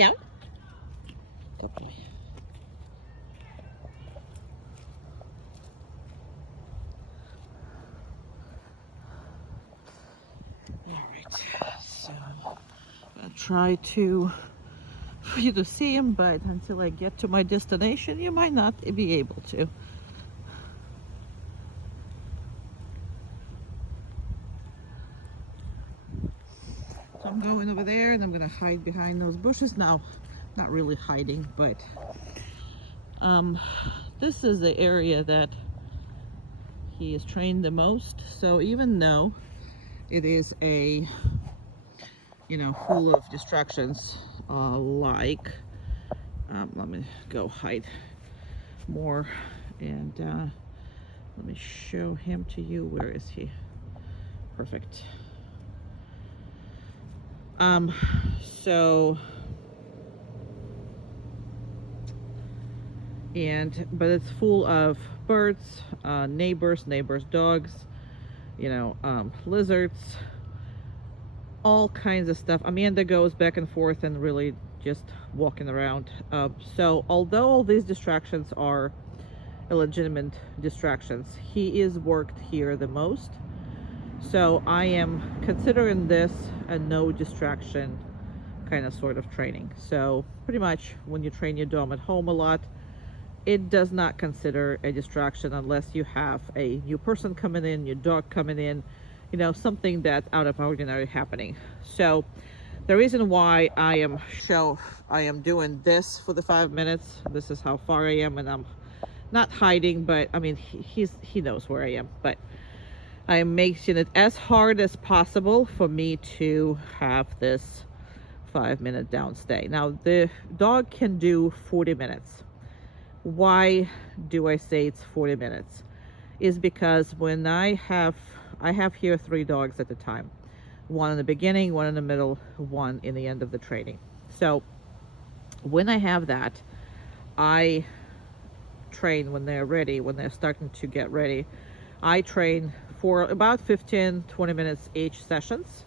down. Good boy. So I'm gonna try for you to see him, but until I get to my destination, you might not be able to. So I'm going over there and I'm gonna hide behind those bushes now. Not really hiding, but this is the area that he is trained the most. So even though it is a, full of distractions, let me go hide more and let me show him to you. Where is he? Perfect. But it's full of birds, neighbors, dogs, lizards, all kinds of stuff. Amanda goes back and forth and really just walking around. So although all these distractions are illegitimate distractions, he is worked here the most. So I am considering this a no distraction kind of sort of training. So pretty much when you train your dog at home a lot, it does not consider a distraction unless you have a new person coming in, your dog coming in, something that's out of ordinary happening. So the reason why I am doing this for the 5 minutes, this is how far I am, and I'm not hiding, but I mean, he knows where I am, but I am making it as hard as possible for me to have this 5-minute downstay. Now the dog can do 40 minutes. Why do I say it's 40 minutes? Is because when I have here 3 dogs at the time. One in the beginning, one in the middle, one in the end of the training. So when I have that, I train when they're ready, when they're starting to get ready. I train for about 15-20 minutes each sessions,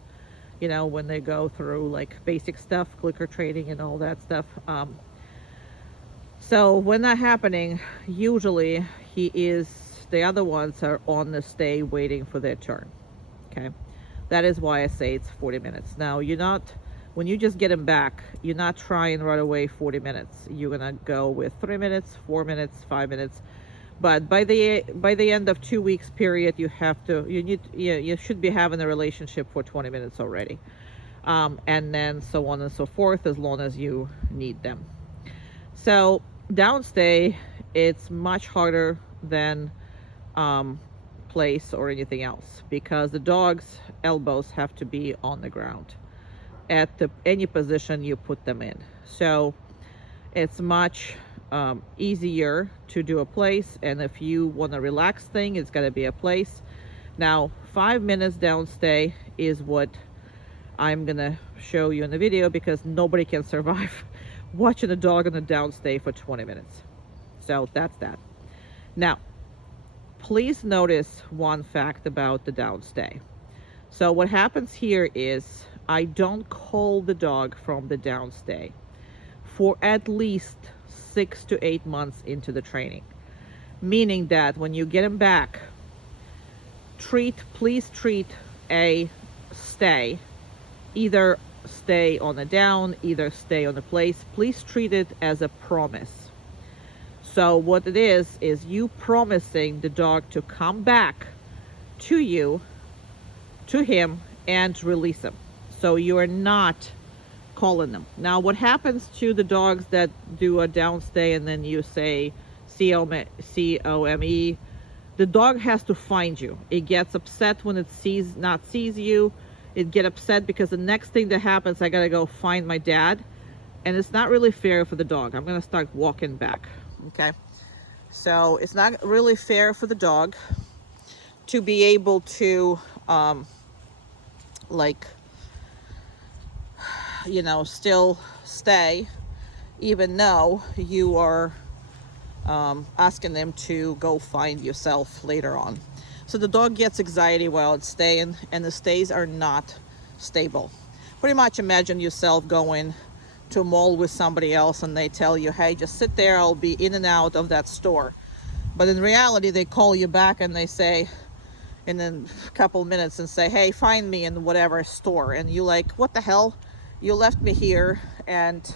when they go through like basic stuff, clicker training and all that stuff. So when that's happening, usually the other ones are on the stay waiting for their turn. Okay, that is why I say it's 40 minutes. Now when you just get them back, you're not trying right away 40 minutes. You're gonna go with 3 minutes, 4 minutes, 5 minutes. But by the end of 2 weeks period, you should be having a relationship for 20 minutes already, and then so on and so forth, as long as you need them. So downstay, it's much harder than place or anything else, because the dog's elbows have to be on the ground at any position you put them in. So it's much easier to do a place, and if you want a relaxed thing, it's got to be a place. Now 5 minutes downstay is what I'm gonna show you in the video, because nobody can survive watching a dog on a downstay for 20 minutes. So that's that. Now please notice one fact about the downstay. So what happens here is I don't call the dog from the downstay for at least 6 to 8 months into the training, meaning that when you get him back, please treat a stay, either stay on the down, either stay on the place. Please treat it as a promise. So what it is you promising the dog to come back to you, to him, and release him. So you are not calling them. Now what happens to the dogs that do a downstay and then you say COME, the dog has to find you. It gets upset when it sees you. It get upset because the next thing that happens, I gotta go find my dad, and it's not really fair for the dog. I'm gonna start walking back. Okay, so it's not really fair for the dog to be able to still stay, even though you are asking them to go find yourself later on. So the dog gets anxiety while it's staying, and the stays are not stable. Pretty much imagine yourself going to a mall with somebody else and they tell you, hey, just sit there, I'll be in and out of that store. But in reality, they call you back and they say, in a couple minutes, and say, hey, find me in whatever store. And you like, what the hell? You left me here and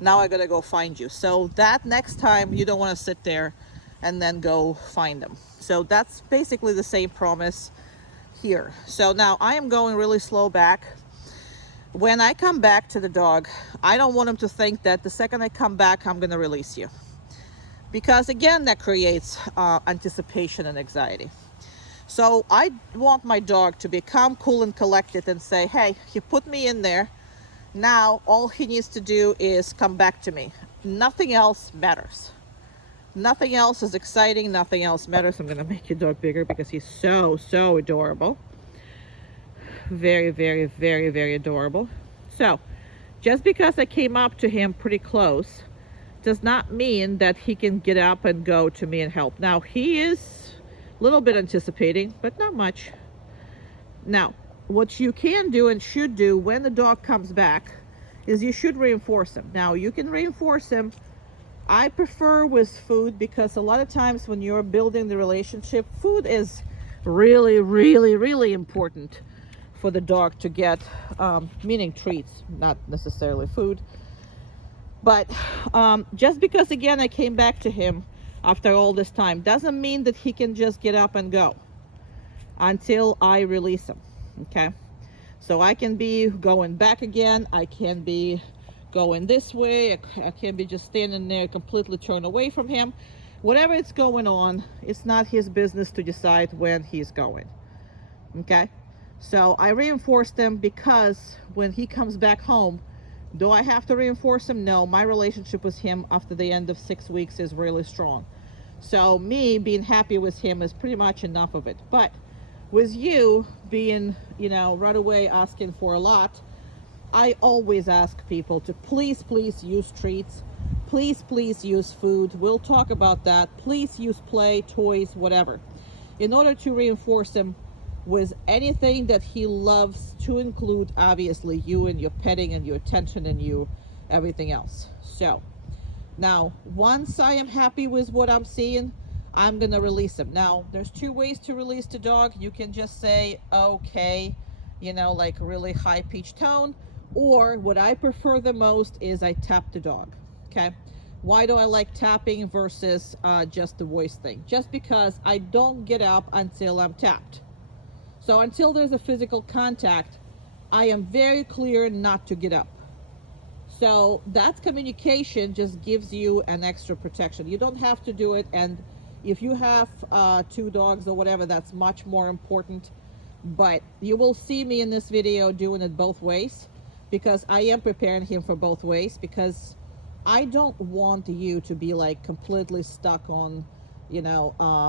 now I gotta go find you. So that next time you don't want to sit there and then go find them. So that's basically the same promise here. So now I am going really slow back. When I come back to the dog, I don't want him to think that the second I come back, I'm gonna release you. Because again, that creates anticipation and anxiety. So I want my dog to be calm, cool, and collected and say, hey, he put me in there. Now all he needs to do is come back to me. Nothing else matters. Nothing else is exciting. Nothing else matters. I'm going to make your dog bigger because he's so, so adorable. Very, very, very, very adorable. So just because I came up to him pretty close does not mean that he can get up and go to me and help. Now he is a little bit anticipating, but not much. Now, what you can do and should do when the dog comes back is you should reinforce him. Now, you can reinforce him. I prefer with food because a lot of times when you're building the relationship, food is really, really, really important for the dog to get, meaning treats, not necessarily food. But just because, again, I came back to him after all this time doesn't mean that he can just get up and go until I release him. Okay, so I can be going back again, I can be going this way, I can be just standing there completely turned away from him. Whatever is going on, it's not his business to decide when he's going. Okay, so I reinforced him because when he comes back home, do I have to reinforce him? No, my relationship with him after the end of 6 weeks is really strong. So me being happy with him is pretty much enough of it. But with you being, right away asking for a lot, I always ask people to please, please use treats. Please, please use food. We'll talk about that. Please use play, toys, whatever, in order to reinforce him with anything that he loves, to include obviously you and your petting and your attention and you everything else. So now once I am happy with what I'm seeing, I'm gonna release him. Now there's two ways to release the dog. You can just say okay, like really high pitched tone, or what I prefer the most is I tap the dog. Okay, why do I like tapping versus just the voice thing? Just because I don't get up until I'm tapped. So until there's a physical contact, I am very clear not to get up. So that communication just gives you an extra protection. You don't have to do it. And if you have 2 dogs or whatever, that's much more important. But you will see me in this video doing it both ways, because I am preparing him for both ways, because I don't want you to be like completely stuck on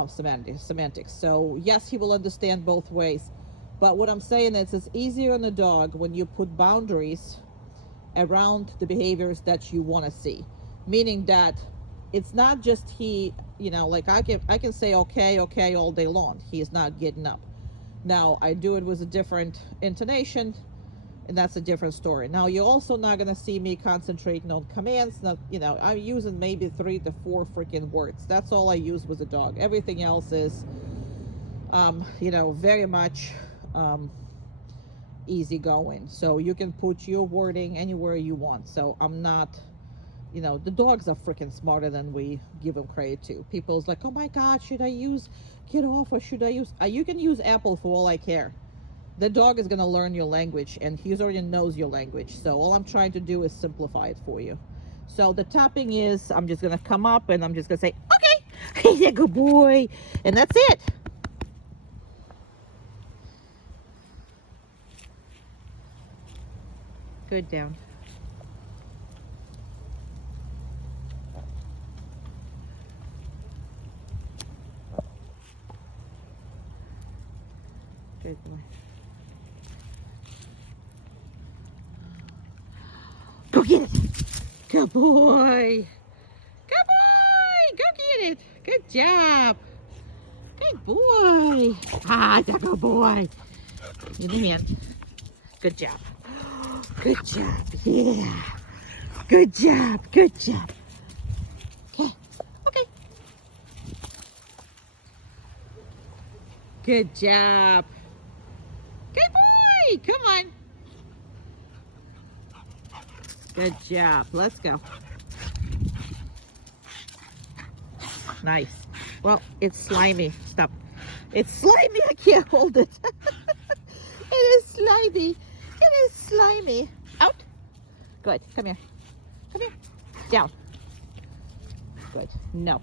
semantics. So yes, he will understand both ways, but what I'm saying is it's easier on the dog when you put boundaries around the behaviors that you want to see, meaning that it's not just like I can say okay all day long, he is not getting up. Now I do it with a different intonation, and that's a different story. Now you're also not going to see me concentrating on commands. Not, I'm using maybe 3 to 4 freaking words. That's all I use with a dog. Everything else is very much easy going. So you can put your wording anywhere you want. So I'm not, the dogs are freaking smarter than we give them credit to. People's like, oh my God, should I use get off or should I use, you can use Apple for all I care. The dog is going to learn your language, and he already knows your language. So all I'm trying to do is simplify it for you. So the tapping is, I'm just going to come up and I'm just going to say, okay, he's a good boy. And that's it. Good down. Good boy. Go get it. Good boy. Good boy. Go get it. Good job. Good boy. Ah, that's a good boy. In the hand. Good job. Good job. Yeah. Good job. Good job. Okay. Okay. Good job. Good boy. Come on. Good job. Let's go. Nice. Well, it's slimy. Stop. It's slimy. I can't hold it. It is slimy. It is slimy. Out. Good. Come here. Come here. Down. Good. No.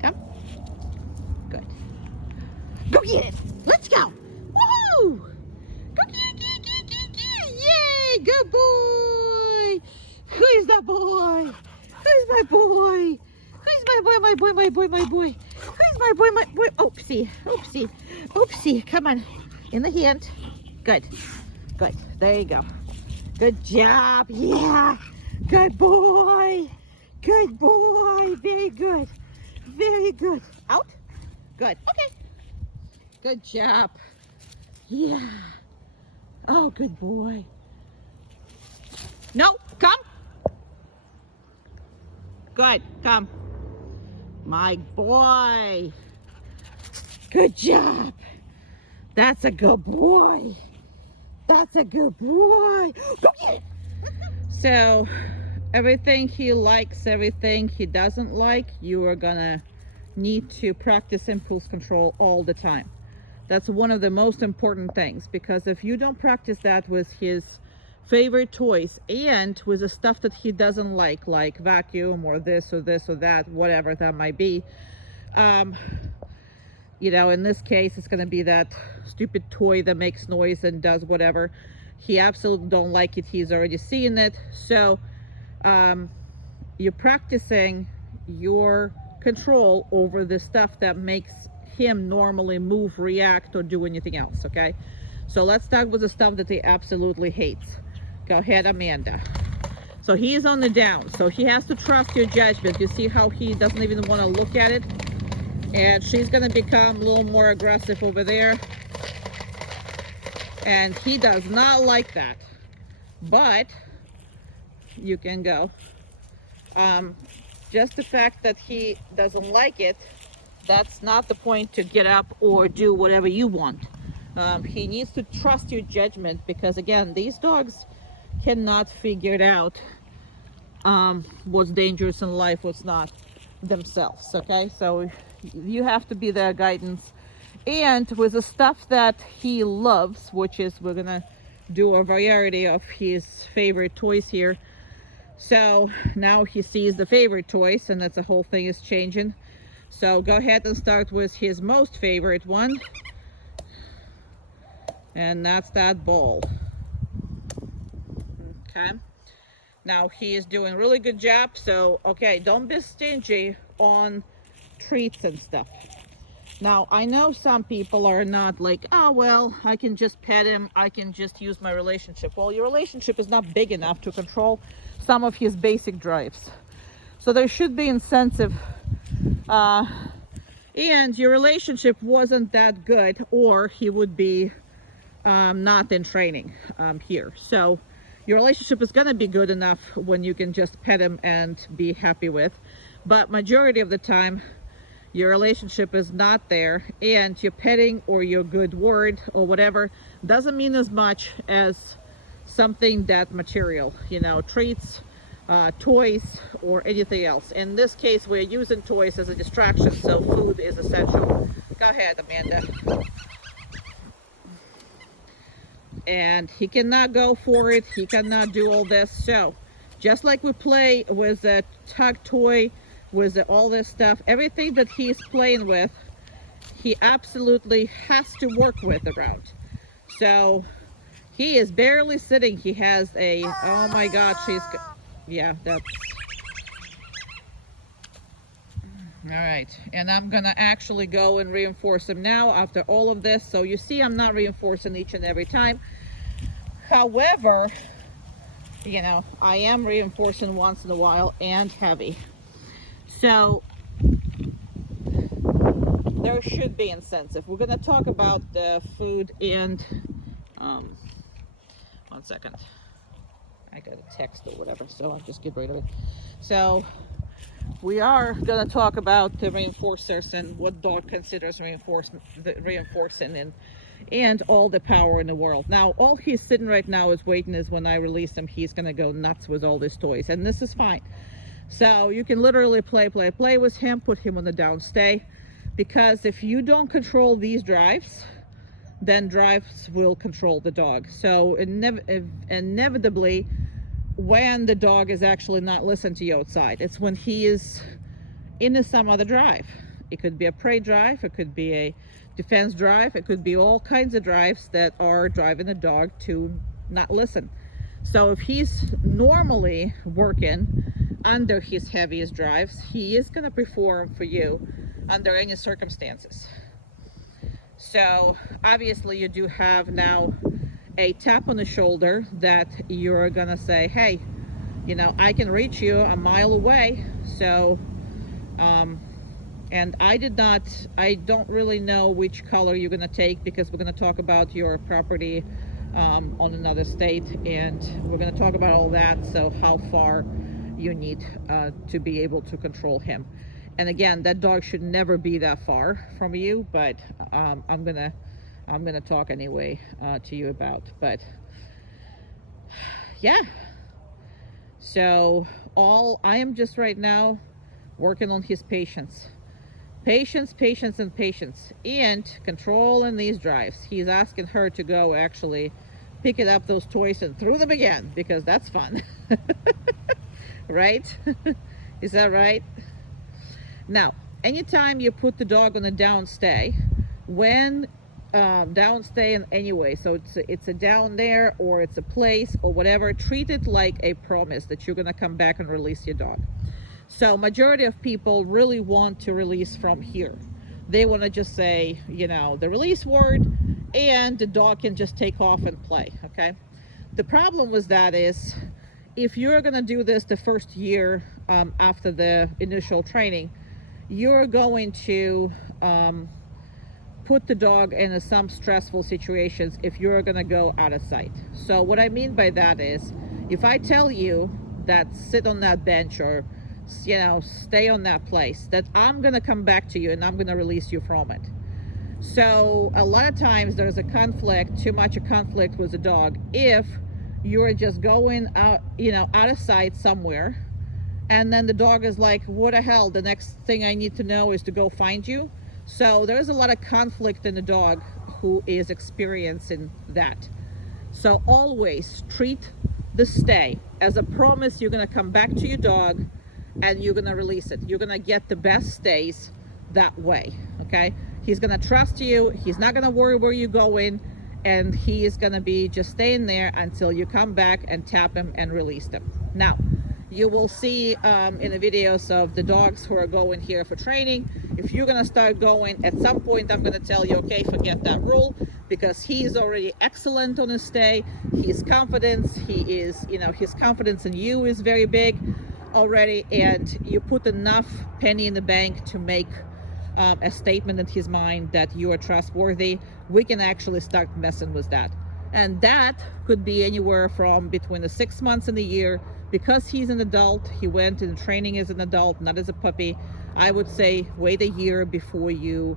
Come. Good. Go get it. Let's go. Woohoo! Go get. Yay! Good boy. Who's the boy? Who's my boy? Who's my boy? My boy. My boy. My boy. Who's my boy? My boy. Oopsie. Oopsie. Oopsie. Come on. In the hand. Good. Good. There you go. Good job. Yeah. Good boy. Good boy. Very good. Very good. Out. Good. Okay. Good job. Yeah. Oh, good boy. No, come. Good. Come. My boy. Good job. That's a good boy. That's a good boy. Go get it. So, everything he likes, everything he doesn't like, you are gonna need to practice impulse control all the time. That's one of the most important things, because if you don't practice that with his favorite toys and with the stuff that he doesn't like vacuum or this or that, whatever that might be, you know, in this case, it's going to be that stupid toy that makes noise and does whatever. He absolutely don't like it. He's already seen it. So you're practicing your control over the stuff that makes him normally move, react, or do anything else. Okay, so let's start with the stuff that he absolutely hates. Go ahead, Amanda. So he is on the down, so he has to trust your judgment. You see how he doesn't even want to look at it, and she's going to become a little more aggressive over there, and he does not like that, but you can go. Just the fact that he doesn't like it, that's not the point to get up or do whatever you want. He needs to trust your judgment, because again, these dogs cannot figure it out what's dangerous in life, what's not, themselves. Okay, so you have to be their guidance. And with the stuff that he loves, which is, we're gonna do a variety of his favorite toys here. So now he sees the favorite toys, and that's the whole thing is changing. So go ahead and start with his most favorite one, and that's that ball. Okay, now he is doing really good job. So okay, don't be stingy on treats and stuff. Now I know some people are not like, oh well, I can just pet him, I can just use my relationship. Well, your relationship is not big enough to control some of his basic drives, so there should be incentive. And your relationship wasn't that good, or he would be not in training here. So your relationship is going to be good enough when you can just pet him and be happy with, but majority of the time your relationship is not there, and your petting or your good word or whatever doesn't mean as much as something that material, you know, treats, toys, or anything else. In this case, we're using toys as a distraction, so food is essential. Go ahead, Amanda. And he cannot go for it, he cannot do all this. So just like we play with the tug toy, with all this stuff, everything that he's playing with, he absolutely has to work with around. So he is barely sitting. He has a, oh my god, she's, yeah, that's, All right, and I'm gonna actually go and reinforce them now after all of this. So you see I'm not reinforcing each and every time. However, you know, I am reinforcing once in a while and heavy. So there should be incentive. We're gonna talk about the food and um, 1 second. I got a text or whatever, so I'll just get rid of it. So we are going to talk about the reinforcers and what dog considers reinforcing and all the power in the world. Now, all he's sitting right now is waiting is when I release him, he's going to go nuts with all these toys, and this is fine. So you can literally play with him, put him on the down stay, because if you don't control these drives, then drives will control the dog. So inevitably, when the dog is actually not listening to you outside, it's when he is in some other drive. It could be a prey drive, it could be a defense drive, it could be all kinds of drives that are driving the dog to not listen. So if he's normally working under his heaviest drives, he is going to perform for you under any circumstances. So obviously you do have now a tap on the shoulder that you're gonna say, hey, you know, I can reach you a mile away. So and I don't really know which color you're gonna take, because we're gonna talk about your property on another state, and we're gonna talk about all that. So how far you need to be able to control him. And again, that dog should never be that far from you, but I'm gonna talk anyway to you about. But yeah, so I am just right now working on his patience, and controlling these drives. He's asking her to go actually pick it up those toys and throw them again, because that's fun. Right? Is that right? Now, anytime you put the dog on a down stay, when down stay in any way, so it's a down there, or it's a place or whatever, treat it like a promise that you're going to come back and release your dog. So majority of people really want to release from here. They want to just say, you know, the release word, and the dog can just take off and play. Okay, the problem with that is, if you're going to do this the first year after the initial training, you're going to put the dog in some stressful situations if you're going to go out of sight. So what I mean by that is, if I tell you that sit on that bench, or, you know, stay on that place, that I'm going to come back to you and I'm going to release you from it. So a lot of times there's a conflict, too much a conflict with the dog, if you're just going out, you know, out of sight somewhere, and then the dog is like, what the hell, the next thing I need to know is to go find you. So there's a lot of conflict in the dog who is experiencing that. So always treat the stay as a promise. You're going to come back to your dog and you're going to release it. You're going to get the best stays that way. Okay, he's going to trust you, he's not going to worry where you're going, and he is going to be just staying there until you come back and tap him and release him. Now, you will see in the videos of the dogs who are going here for training, if you're going to start going, at some point I'm going to tell you, okay, forget that rule, because he is already excellent on his stay. His confidence, his confidence in you is very big already, and you put enough penny in the bank to make a statement in his mind that you are trustworthy. We can actually start messing with that. And that could be anywhere from between the 6 months and a year. Because he's an adult, he went in training as an adult, not as a puppy. I would say wait a year before you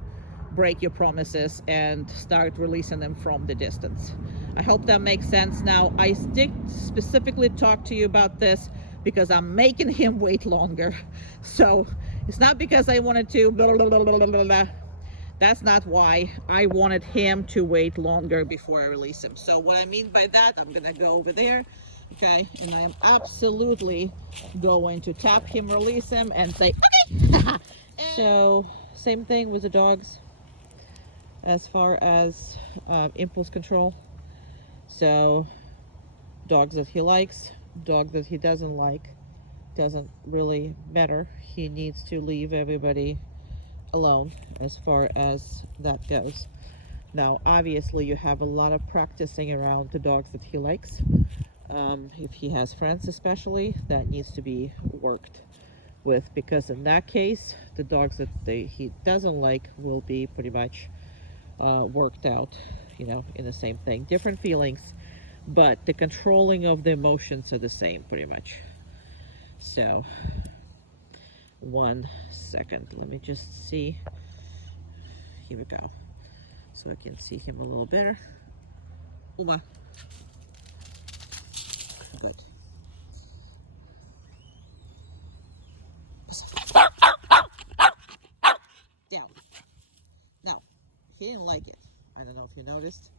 break your promises and start releasing them from the distance. I hope that makes sense. Now, I specifically talk to you about this because I'm making him wait longer. So it's not because I wanted to, blah, blah, blah, blah, blah, blah. That's not why. I wanted him to wait longer before I release him. So what I mean by that, I'm gonna go over there, okay, and I am absolutely going to tap him, release him, and say, okay. So same thing with the dogs as far as impulse control. So dogs that he likes, dogs that he doesn't like, doesn't really matter. He needs to leave everybody alone as far as that goes. Now, obviously, you have a lot of practicing around the dogs that he likes. If he has friends, especially, that needs to be worked with, because in that case, the dogs that he doesn't like will be pretty much worked out, in the same thing. Different feelings, but the controlling of the emotions are the same, pretty much. So, 1 second. Let me just see. Here we go. So I can see him a little better. Uma. Good. Down. Now, he didn't like it. I don't know if you noticed.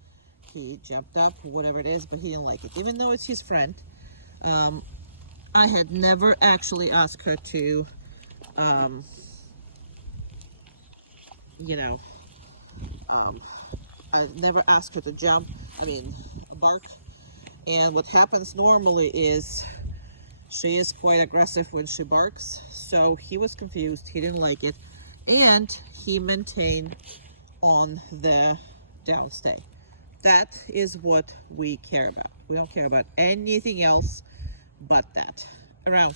He jumped up, whatever it is, but he didn't like it. Even though it's his friend, I had never actually asked her to, I never asked her to jump, bark. And what happens normally is she is quite aggressive when she barks. So he was confused, he didn't like it, and he maintained on the downstay. That is what we care about. We don't care about anything else but that. Around.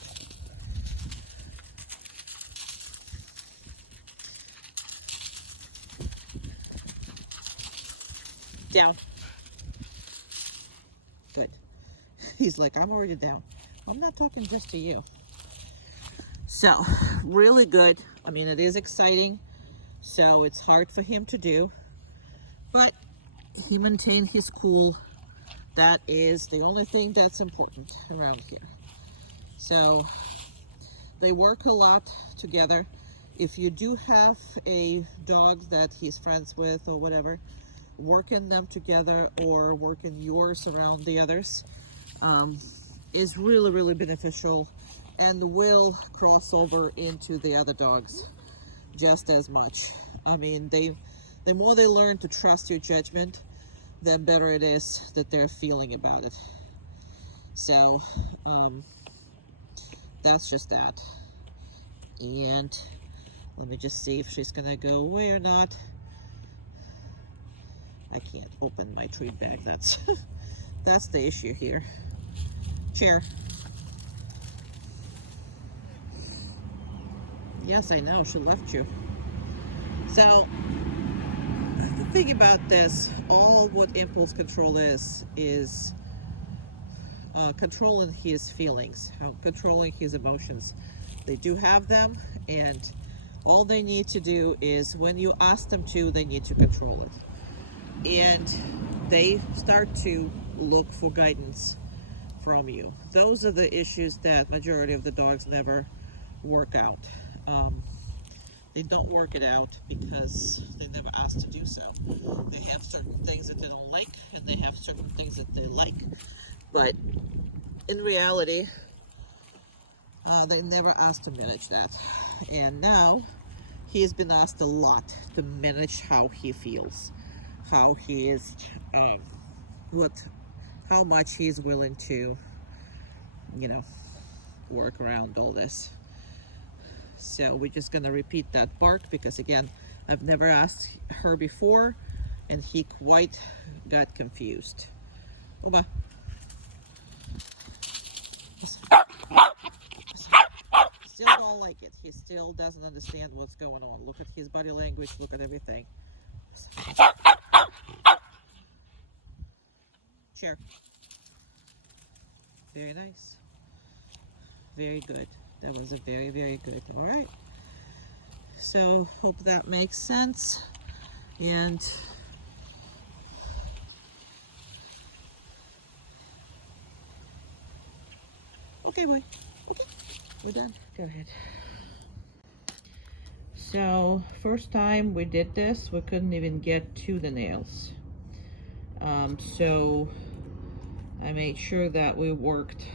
Down. Good. He's like, I'm already down. I'm not talking just to you. So, really good. It is exciting. So it's hard for him to do. But he maintained his cool. That is the only thing that's important around here. So they work a lot together. If you do have a dog that he's friends with or whatever, working them together or working yours around the others is really, really beneficial, and will cross over into the other dogs just as much. The more they learn to trust your judgment, the better it is that they're feeling about it. So that's just that. And let me just see if she's gonna go away or not. I can't open my treat bag. That's that's the issue here. Chair. Yes, I know, she left you. So the thing about this, all what impulse control is controlling his feelings, controlling his emotions. They do have them, and all they need to do is, when you ask them to, they need to control it. And they start to look for guidance from you. Those are the issues that majority of the dogs never work out. They don't work it out because they never asked to do so. They have certain things that they don't like, and they have certain things that they like. But in reality, they never asked to manage that. And now he's been asked a lot to manage how he feels, how he is, how much he's willing to, work around all this. So we're just gonna repeat that bark, because again, I've never asked her before, and he quite got confused. Oma. Still don't like it. He still doesn't understand what's going on. Look at his body language, look at everything. Chair. Very nice. Very good. That was a very, very good. All right. So hope that makes sense. And okay, boy. Okay, we're done. Go ahead. So first time we did this, we couldn't even get to the nails. So I made sure that we worked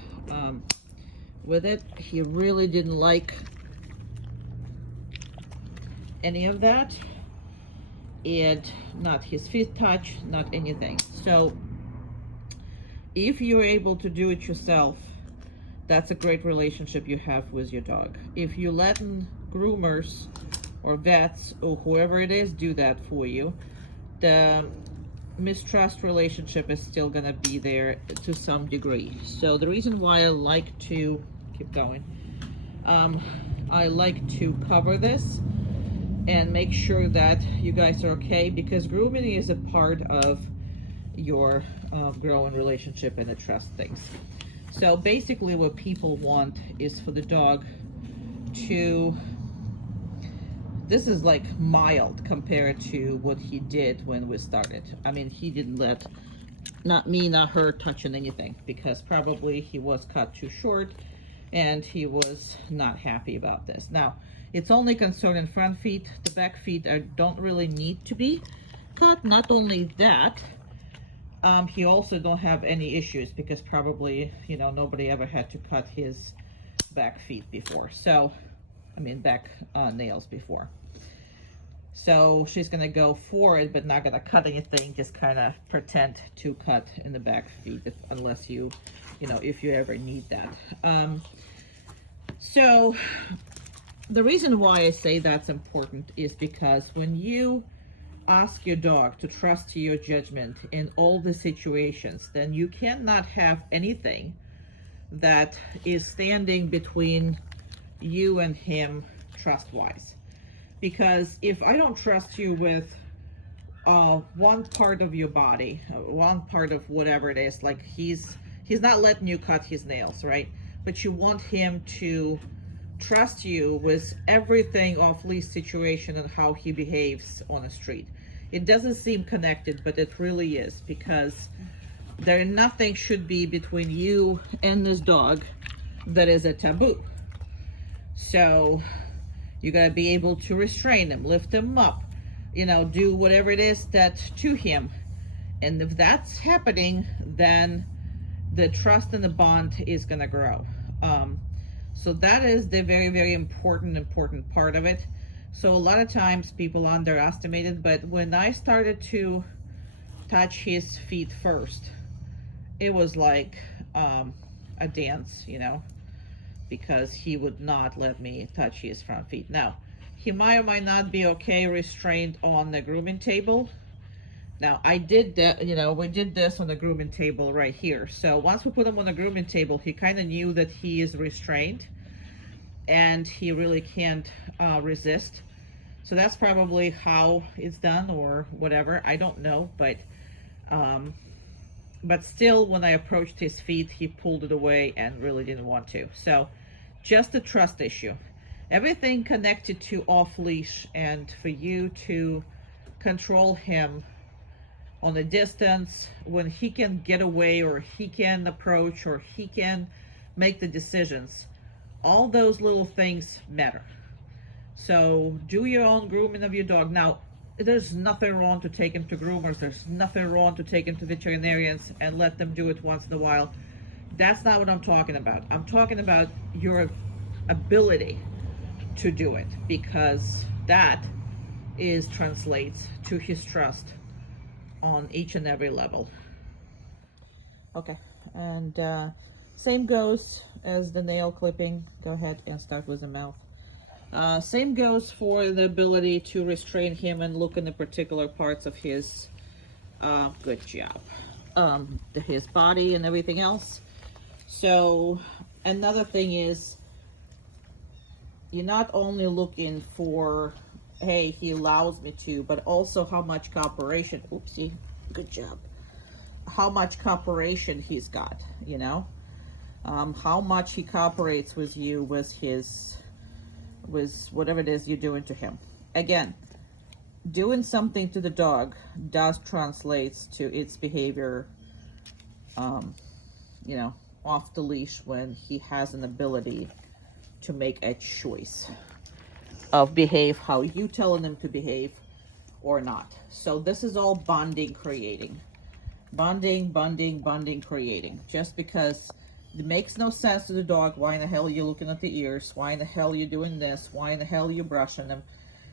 with it. He really didn't like any of that, and not his feet touch, not anything. So if you're able to do it yourself, that's a great relationship you have with your dog. If you let groomers or vets or whoever it is do that for you, the mistrust relationship is still gonna be there to some degree. So the reason why I like to keep going, I like to cover this and make sure that you guys are okay, because grooming is a part of your growing relationship and the trust things. So basically what people want is for the dog to, this is like mild compared to what he did when we started. I mean, he didn't let, not me, not her touching anything, because probably he was cut too short and he was not happy about this. Now, it's only concerning front feet. The back feet don't really need to be cut. Not only that, he also don't have any issues because probably, you know, nobody ever had to cut his back feet before. So, I mean, back nails before. So she's gonna go for it, but not gonna cut anything, just kind of pretend to cut in the back feet unless you know, if you ever need that. So the reason why I say that's important is because when you ask your dog to trust your judgment in all the situations, then you cannot have anything that is standing between you and him trust-wise. Because if I don't trust you with one part of your body, one part of whatever it is, like he's not letting you cut his nails, right? But you want him to trust you with everything off leash situation and how he behaves on the street. It doesn't seem connected, but it really is, because nothing should be between you and this dog that is a taboo. So you gotta be able to restrain him, lift him up, you know, do whatever it is that to him. And if that's happening, then the trust and the bond is gonna grow. So that is the very, very important part of it. So a lot of times people underestimate it, but when I started to touch his feet first, it was like a dance, you know, because he would not let me touch his front feet. Now, he might or might not be okay restrained on the grooming table. Now, I did that, you know, we did this on the grooming table right here. So once we put him on the grooming table, he kind of knew that he is restrained and he really can't resist. So that's probably how it's done or whatever. I don't know, but still, when I approached his feet, he pulled it away and really didn't want to. So just a trust issue. Everything connected to off leash and for you to control him on the distance, when he can get away or he can approach or he can make the decisions, all those little things matter. So do your own grooming of your dog. Now, there's nothing wrong to take him to groomers. There's nothing wrong to take him to veterinarians and let them do it once in a while. That's not what I'm talking about. I'm talking about your ability to do it, because that translates to his trust on each and every level. Okay, and same goes as the nail clipping. Go ahead and start with the mouth. Same goes for the ability to restrain him and look in the particular parts of his, good job, his body and everything else. So another thing is, you're not only looking for, hey, he allows me to, but also how much cooperation, oopsie, good job, how much cooperation he's got, you know, how much he cooperates with you with whatever it is you're doing to him. Again, doing something to the dog does translates to its behavior, you know, off the leash when he has an ability to make a choice of behave how you telling him to behave or not. So this is all bonding creating. Bonding creating. Just because it makes no sense to the dog, why in the hell are you looking at the ears? Why in the hell are you doing this? Why in the hell are you brushing them?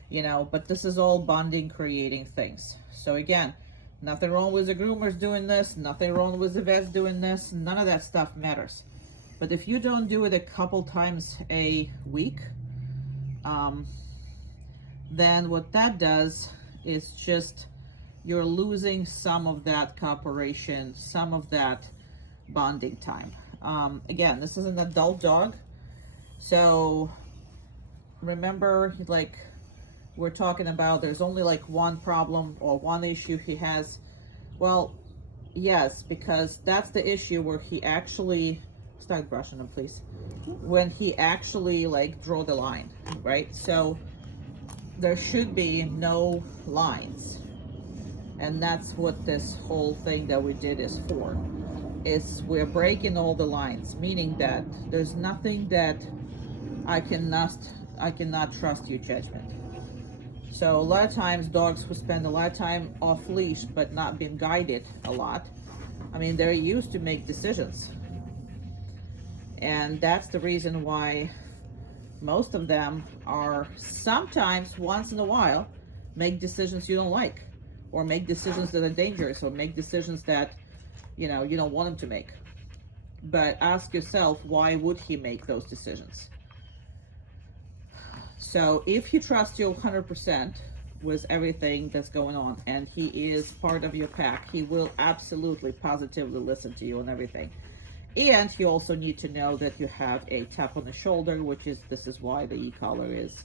You know, but this is all bonding creating things. So again, nothing wrong with the groomers doing this, nothing wrong with the vets doing this, none of that stuff matters. But if you don't do it a couple times a week, then what that does is just you're losing some of that cooperation, some of that bonding time. Again, this is an adult dog, so remember, like we're talking about, there's only like one problem or one issue he has. Well, yes, because that's the issue where he actually start brushing him, please. When he actually like draw the line, right? So there should be no lines, and that's what this whole thing that we did is for. Is we're breaking all the lines, meaning that there's nothing that I cannot trust your judgment. So a lot of times dogs who spend a lot of time off leash but not being guided a lot, I mean, they're used to make decisions. And that's the reason why most of them are sometimes, once in a while, make decisions you don't like, or make decisions that are dangerous, or make decisions that, you know, you don't want them to make. But ask yourself, why would he make those decisions? So if he trusts you 100% with everything that's going on, and he is part of your pack, he will absolutely, positively listen to you on everything. And you also need to know that you have a tap on the shoulder, which is, this is why the e-collar is,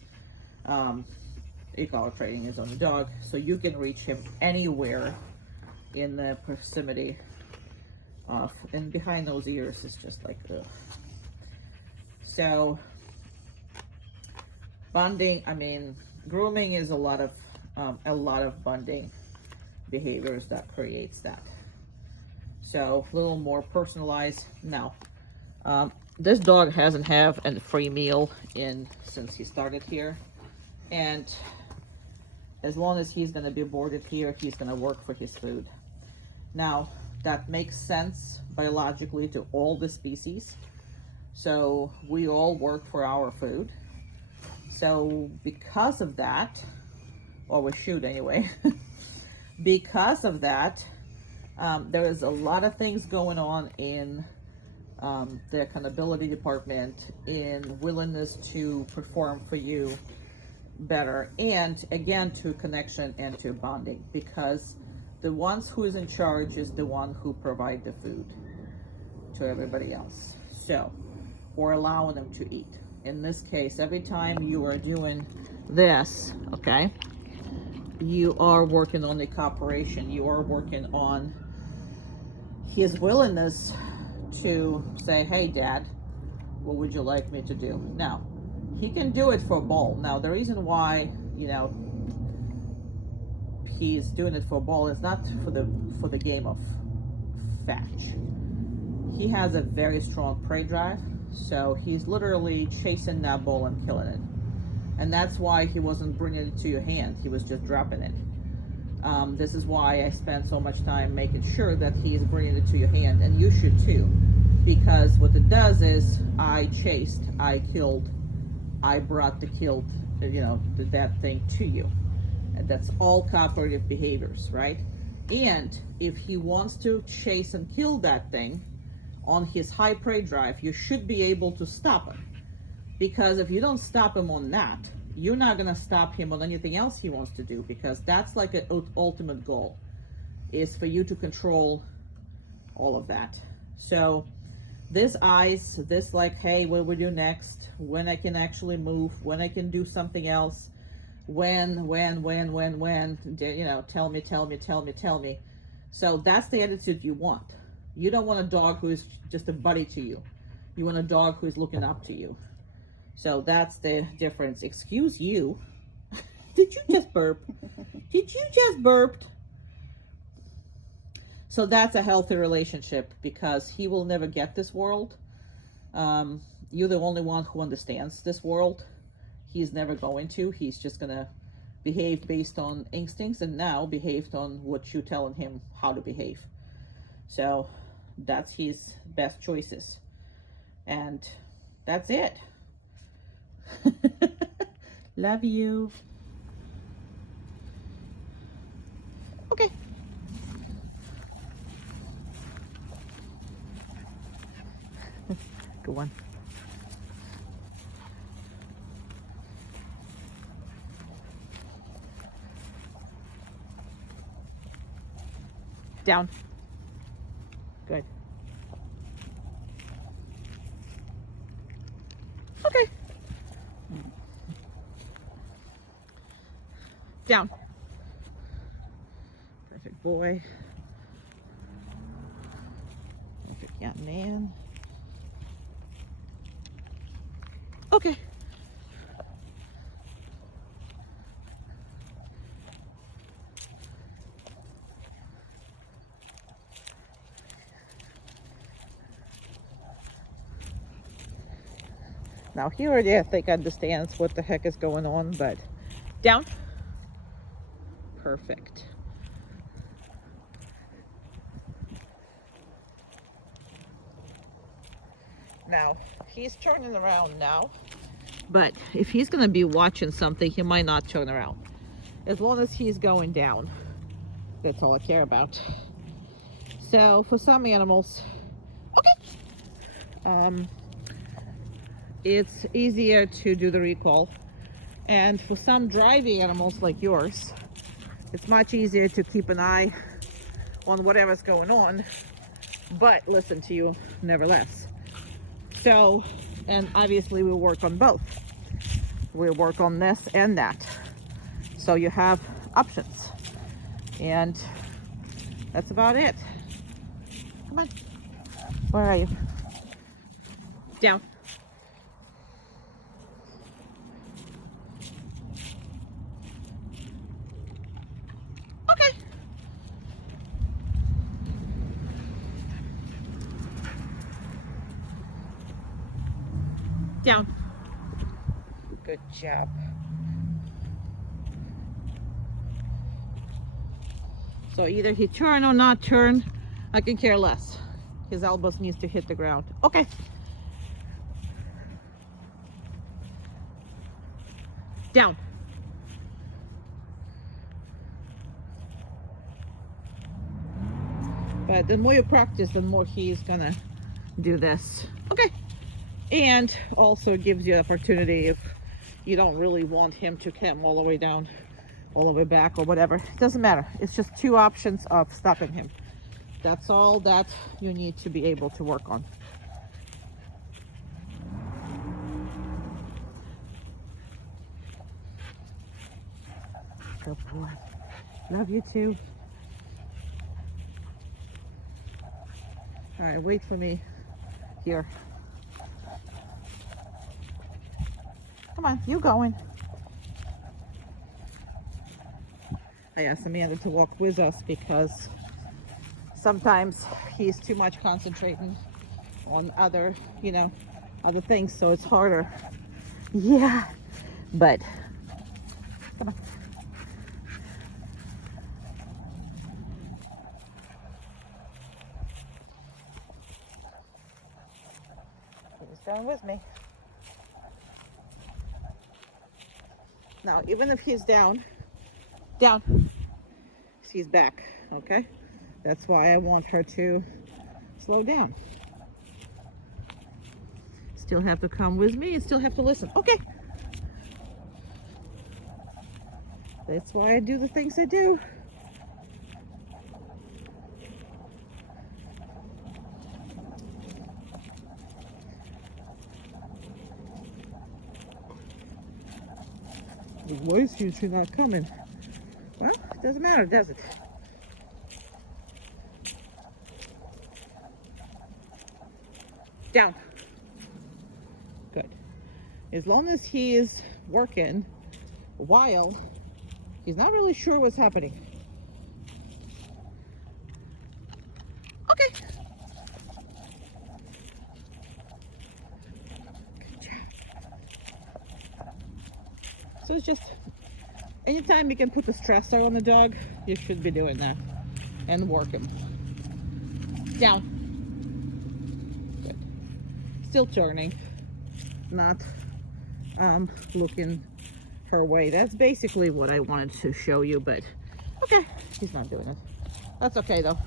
e-collar training is on the dog. So you can reach him anywhere in the proximity of, and behind those ears is just like, ugh. So bonding, I mean, grooming is a lot of bonding behaviors that creates that. So a little more personalized. Now, this dog hasn't had a free meal since he started here, and as long as he's going to be boarded here, he's going to work for his food. Now, that makes sense biologically to all the species. So we all work for our food. So because of that, or we should anyway, because of that, there is a lot of things going on in the accountability department, in willingness to perform for you better, and again, to connection and to bonding, because the ones who is in charge is the one who provide the food to everybody else. So, or allowing them to eat. In this case, every time you are doing this, okay, you are working on the cooperation. You are working on his willingness to say, hey, Dad, what would you like me to do? Now, he can do it for a ball. Now, the reason why, you know, he's doing it for a ball is not for the game of fetch. He has a very strong prey drive, so he's literally chasing that ball and killing it. And that's why he wasn't bringing it to your hand. He was just dropping it. This is why I spend so much time making sure that he's bringing it to your hand, and you should too, because what it does is I chased, I killed, I brought the killed, you know, that thing to you. And that's all cooperative behaviors, right? And if he wants to chase and kill that thing on his high prey drive, you should be able to stop him. Because if you don't stop him on that, you're not going to stop him on anything else he wants to do, because that's like an ultimate goal, is for you to control all of that. So this eyes, this like, hey, what we do next, when I can actually move, when I can do something else, when, you know, tell me. So that's the attitude you want. You don't want a dog who is just a buddy to you. You want a dog who is looking up to you. So that's the difference. Excuse you. Did you just burp? Did you just burp? So that's a healthy relationship, because he will never get this world. You're the only one who understands this world. He's never going to. He's just going to behave based on instincts, and now behaved on what you're telling him how to behave. So that's his best choices. And that's it. Love you. Okay. Go Good one. Down. Good. Okay. Down. Perfect boy. Perfect young man. Okay. Now he already, I think, understands what the heck is going on, but down. Perfect. Now, he's turning around now, but if he's going to be watching something, he might not turn around. As long as he's going down, that's all I care about. So, for some animals, okay, it's easier to do the recall. And for some driving animals like yours, it's much easier to keep an eye on whatever's going on, but listen to you nevertheless. So, and obviously we work on both. We work on this and that. So you have options. And that's about it. Come on. Where are you? Down. Okay. Down. Good job. So either he turn or not turn, I can care less. His elbows needs to hit the ground. Okay. Down. But the more you practice, the more he's gonna do this. Okay. And also gives you opportunity if you don't really want him to come all the way down, all the way back or whatever. It doesn't matter. It's just two options of stopping him. That's all that you need to be able to work on. Good boy. Love you too. All right, wait for me here. Come on, you going. I asked Amanda to walk with us because sometimes he's too much concentrating on other, other things, so it's harder. Yeah, but come on. He's going with me. Now, even if he's down, she's back, okay? That's why I want her to slow down. Still have to come with me and still have to listen. Okay. That's why I do the things I do. Why is she not coming? Well, it doesn't matter, does it? Down. Good. As long as he is working while he's not really sure what's happening. Okay. Good job. So it's just, anytime you can put the stressor on the dog, you should be doing that and work him. Down. Good. Still turning, not looking her way. That's basically what I wanted to show you, but okay, he's not doing it. That's okay though.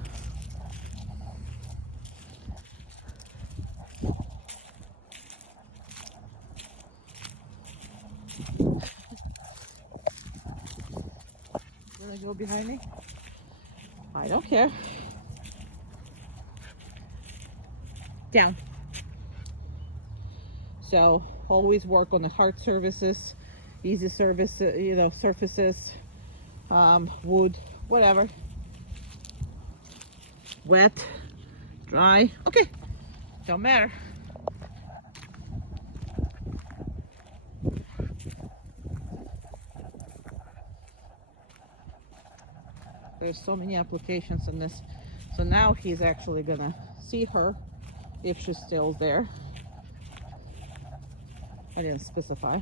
wanna go behind me? I don't care. Down. So always work on the hard surfaces, easy surface, surfaces, wood, whatever. Wet, dry, okay, don't matter. There's so many applications in this. So now he's actually gonna see her if she's still there. I didn't specify.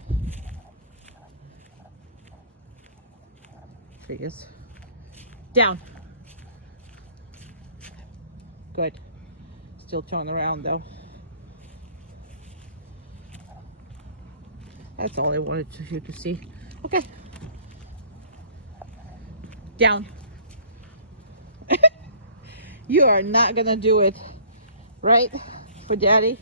She is. Down. Good. Still turn around though. That's all I wanted you to see. Okay. Down. You are not gonna do it, right? For daddy?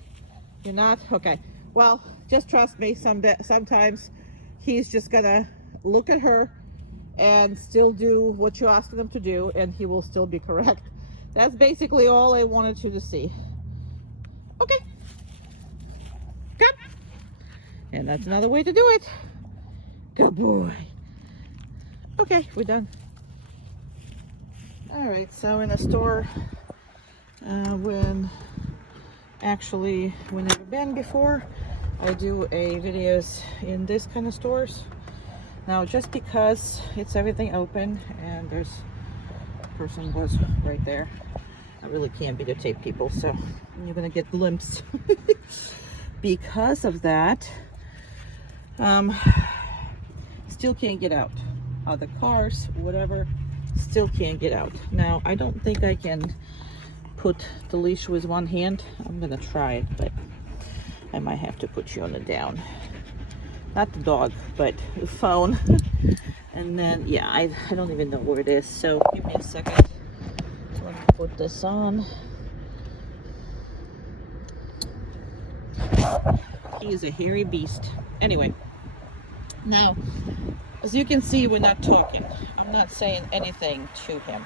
You're not? Okay. Well, just trust me, sometimes he's just gonna look at her and still do what you're asking him to do, and he will still be correct. That's basically all I wanted you to see. Okay. Come. And that's another way to do it. Good boy. Okay, we're done. All right, so in a store, when actually we've never been before, I do videos in this kind of stores. Now, just because it's everything open and there's a person was right there, I really can't videotape people, so you're gonna get glimpse. Because of that, still can't get out. Other cars, whatever, still can't get out. Now, I don't think I can put the leash with one hand. I'm gonna try it, but I might have to put you on the down. Not the dog, but the phone. And then, yeah, I don't even know where it is. So give me a second. So let me put this on. He is a hairy beast. Anyway, now, as you can see, we're not talking. I'm not saying anything to him.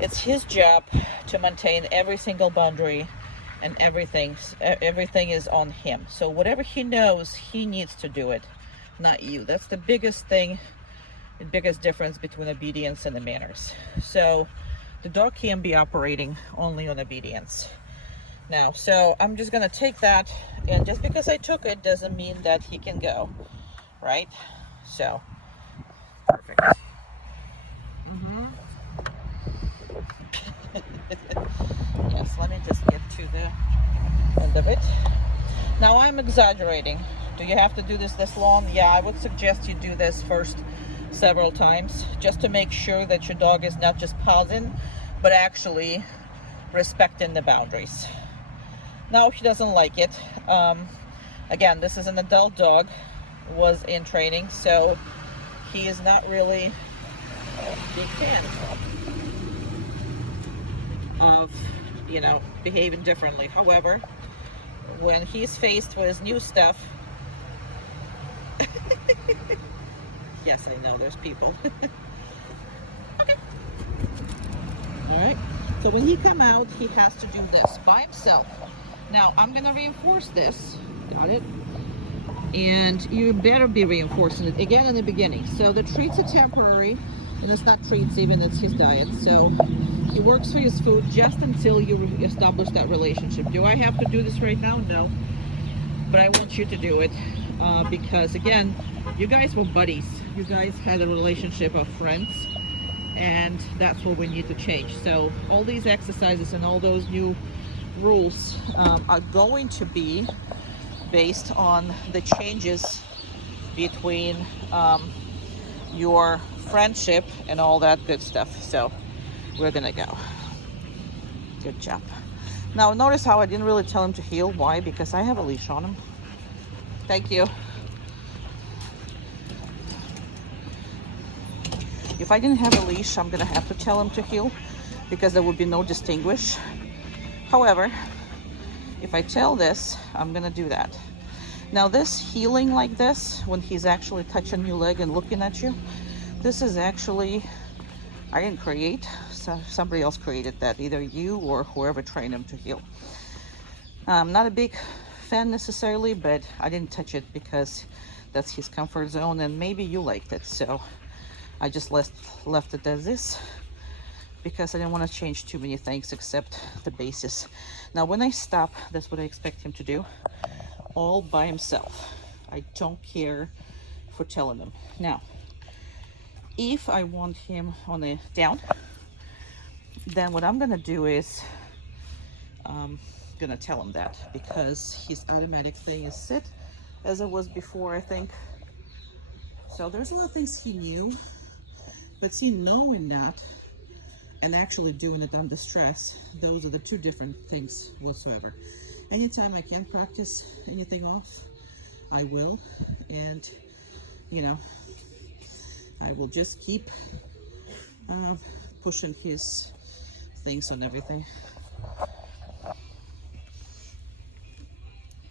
It's his job to maintain every single boundary, and everything is on him. So whatever he knows, he needs to do it, not you. That's the biggest thing, the biggest difference between obedience and the manners. So the dog can be operating only on obedience. Now, so I'm just gonna take that, and just because I took it doesn't mean that he can go, right? So, perfect. Yes, let me just get to the end of it. Now, I'm exaggerating. Do you have to do this long? Yeah, I would suggest you do this first several times, just to make sure that your dog is not just pausing, but actually respecting the boundaries. No, he doesn't like it. Again, this is an adult dog, was in training, so he is not really a big fan of, behaving differently. However, when he's faced with new stuff, yes, I know there's people. Okay. All right. So when he come out, he has to do this by himself. Now, I'm gonna reinforce this. Got it? And you better be reinforcing it again in the beginning. So the treats are temporary, and it's not treats even, it's his diet. So he works for his food just until you establish that relationship. Do I have to do this right now? No. But I want you to do it because, again, you guys were buddies. You guys had a relationship of friends, and that's what we need to change. So all these exercises and all those new rules are going to be based on the changes between your friendship and all that good stuff. So we're gonna go. Good job. Now notice how I didn't really tell him to heel. Why? Because I have a leash on him. Thank you. If I didn't have a leash, I'm gonna have to tell him to heel because there would be no distinguish. However, if I tell this, I'm gonna do that. Now this healing like this, when he's actually touching your leg and looking at you, This is actually, I didn't create, so somebody else created that, either you or whoever trained him to heel. Not a big fan necessarily, but I didn't touch it because that's his comfort zone, and maybe you liked it, so I just left it as is because I didn't want to change too many things except the basis. Now when I stop, that's what I expect him to do, all by himself. I don't care for telling him. Now if I want him on a down, then what I'm gonna do is gonna tell him that, because his automatic thing is sit, as it was before, I think. So there's a lot of things he knew, but see, knowing that and actually doing it under stress, those are the two different things whatsoever. Anytime I can practice anything off, I will, and you know, I will just keep pushing his things on everything.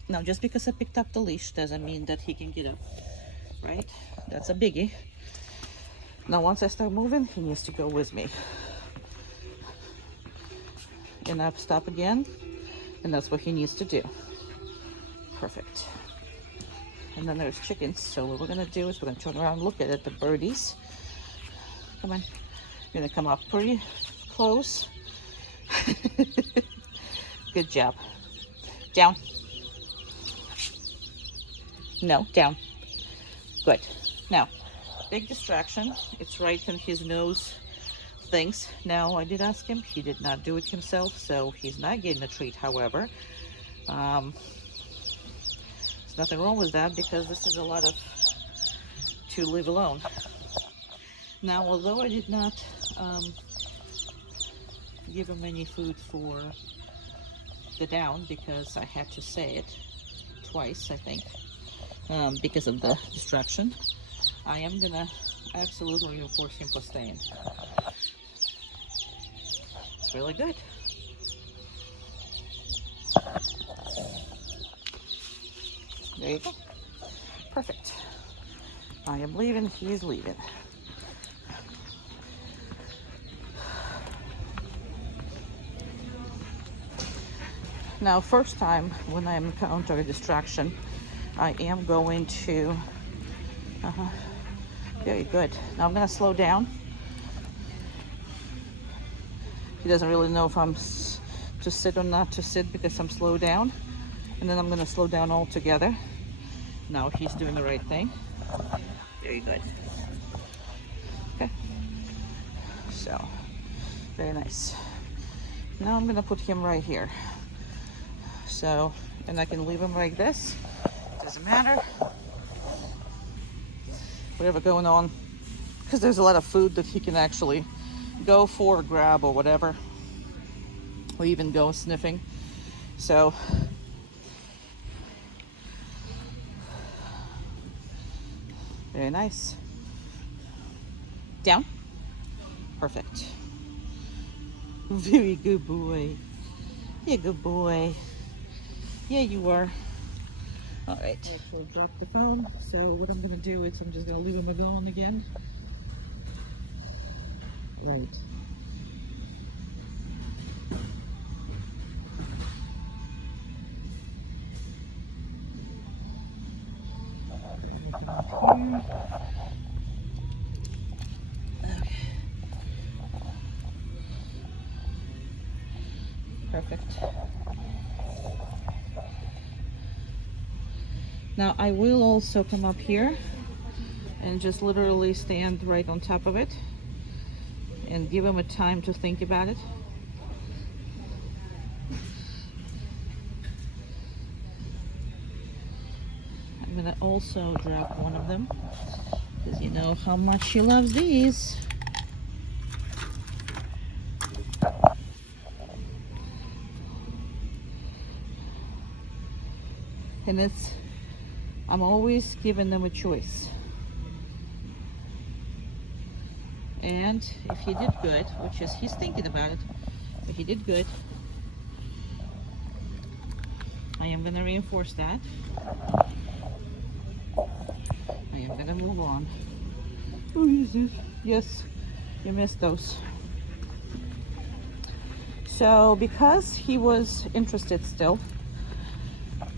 Now, just because I picked up the leash doesn't mean that he can get up, right? That's a biggie. Now, once I start moving, he needs to go with me. And I stop again, and that's what he needs to do. Perfect. And then there's chickens, so what we're gonna do is we're gonna turn around and look at it, the birdies. Come on, you're gonna come up pretty close. Good job. Down. No, down. Good. Now, big distraction. It's right in his nose things. Now, I did ask him. He did not do it himself, so he's not getting a treat, however. There's nothing wrong with that, because this is a lot of to leave alone. Now, although I did not give him any food for the down, because I had to say it twice, I think, because of the distraction, I am gonna absolutely reinforce him for staying. It's really good. There you go. Perfect. I am leaving, he is leaving. Now, first time when I encounter a distraction, I am going to, very good. Now I'm gonna slow down. He doesn't really know if I'm to sit or not to sit because I'm slowed down. And then I'm gonna slow down altogether. Now he's doing the right thing. Very good. Okay. So, very nice. Now I'm gonna put him right here. So, and I can leave him like this. Doesn't matter. Whatever going on, because there's a lot of food that he can actually go for, grab, or whatever, or even go sniffing. So, very nice. Down. Perfect. Very good boy. Yeah, good boy. Yeah, you are. All right. I'll drop the phone. So what I'm gonna do is I'm just gonna leave him alone again. Right. Okay. Perfect. Now I will also come up here and just literally stand right on top of it and give him a time to think about it. I'm gonna also drop one of them because you know how much she loves these. And I'm always giving them a choice. And if he did good, which is he's thinking about it, if he did good, I am going to reinforce that. I am going to move on. is it? Yes, you missed those. So because he was interested still,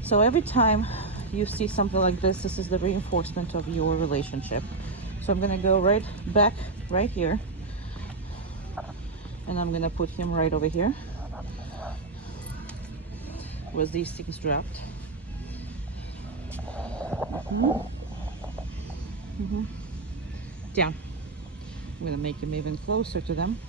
so every time you see something like this, this is the reinforcement of your relationship. So I'm gonna go right back right here, and I'm gonna put him right over here with these things dropped. Down. I'm gonna make him even closer to them.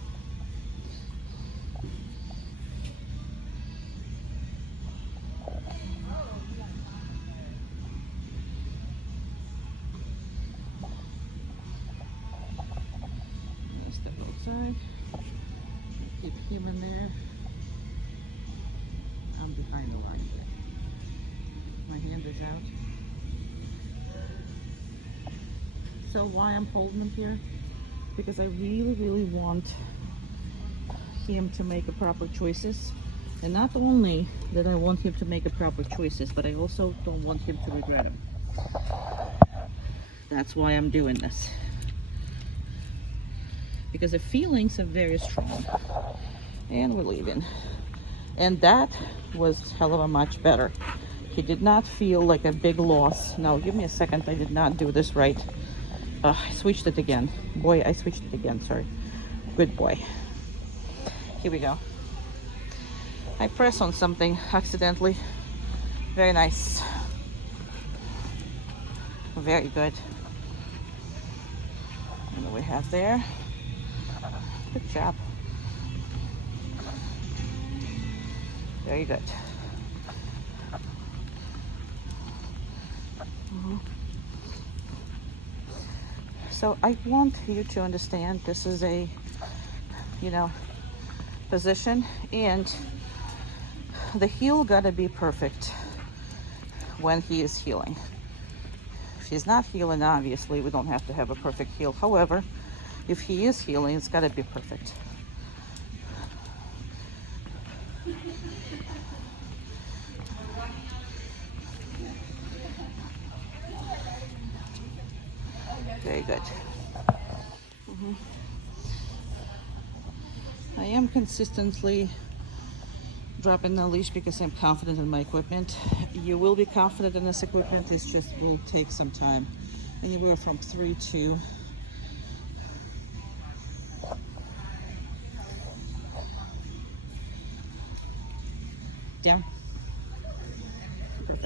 Step outside. Keep him in there. I'm behind the line here. My hand is out. So why I'm holding him here? Because I really want him to make a proper choices. And not only that I want him to make a proper choices, but I also don't want him to regret them. That's why I'm doing this. Because the feelings are very strong. And we're leaving. And that was hell of a much better. He did not feel like a big loss. Now, give me a second. I did not do this right. I switched it again. Boy, I switched it again. Sorry. Good boy. Here we go. I press on something accidentally. Very nice. Very good. And what we have there. Good job. Very good. So I want you to understand this is a, position, and the heel gotta be perfect when he is healing. If he's not healing, obviously we don't have to have a perfect heel. However, if he is healing, it's gotta be perfect. Very good. I am consistently dropping the leash because I'm confident in my equipment. You will be confident in this equipment. It just will take some time. Anywhere from 3 to down. Perfect.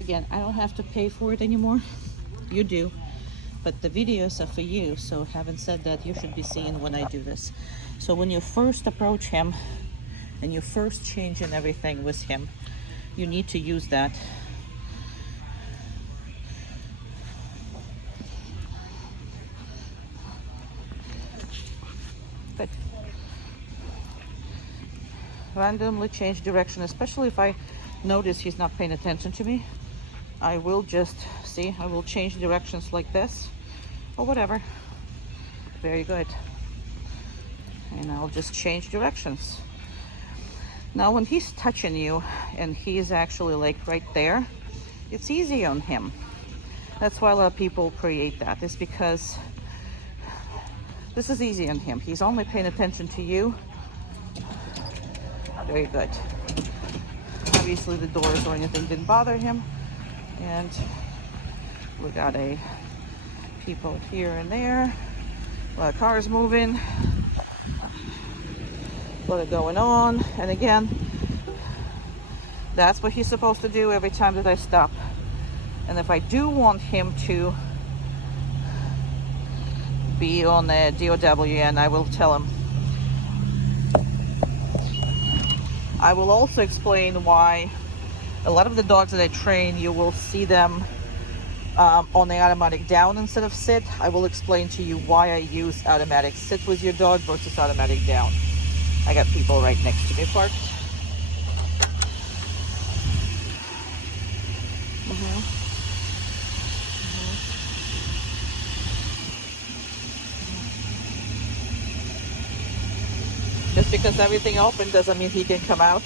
Again, I don't have to pay for it anymore. You do, but the videos are for you. So having said that, you should be seeing when I do this. So when you first approach him and you first change in everything with him, you need to use that. Good. Randomly change direction, especially if I notice he's not paying attention to me. I will just see, I will change directions like this or whatever. Very good. And I'll just change directions. Now when he's touching you and he's actually like right there, it's easy on him. That's why a lot of people create that. It's because this is easy on him. He's only paying attention to you. Very good. Obviously the doors or anything didn't bother him. And we got a people here and there. A lot of cars moving. A lot of going on. And again, that's what he's supposed to do every time that I stop. And if I do want him to be on the DOWN, I will tell him. I will also explain why a lot of the dogs that I train, you will see them on the automatic down instead of sit. I will explain to you why I use automatic sit with your dog versus automatic down. I got people right next to me parked. Just because everything open doesn't mean he can come out.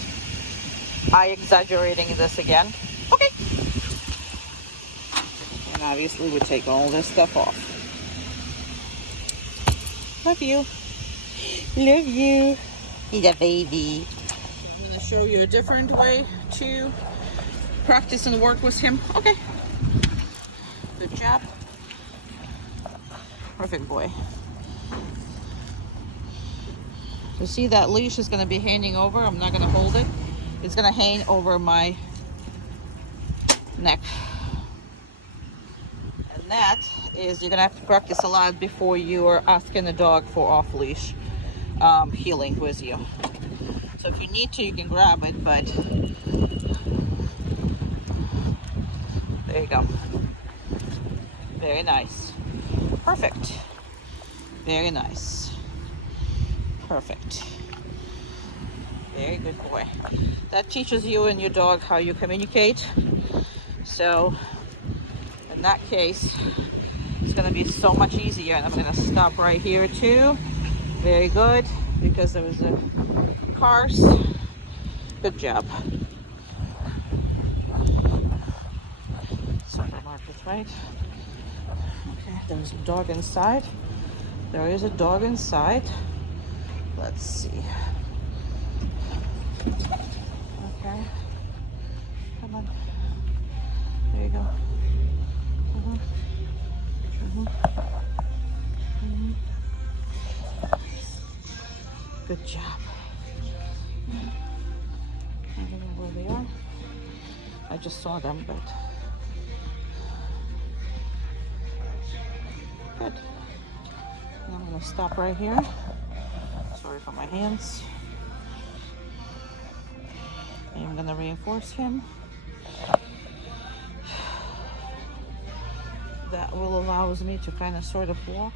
I exaggerating this again. Okay. And obviously we take all this stuff off. Love you. Love you. He's a baby. I'm gonna show you a different way to practice and work with him. Okay. Good job. Perfect boy. You see that leash is gonna be hanging over. I'm not gonna hold it. It's gonna hang over my neck. And that is, you're gonna have to practice a lot before you are asking the dog for off leash healing with you. So if you need to, you can grab it, but there you go. Very nice. Perfect. Very nice. Perfect. Very good boy. That teaches you and your dog how you communicate. So in that case, it's gonna be so much easier. And I'm gonna stop right here too. Very good, because there was a cars. Good job. Supermarket, right? Okay, there's a dog inside. There is a dog inside. Let's see. Okay. Come on. There you go. Good job. I don't know where they are. I just saw them, but good. And I'm gonna stop right here. Sorry for my hands. And I'm gonna reinforce him. That will allows me to kind of sort of walk,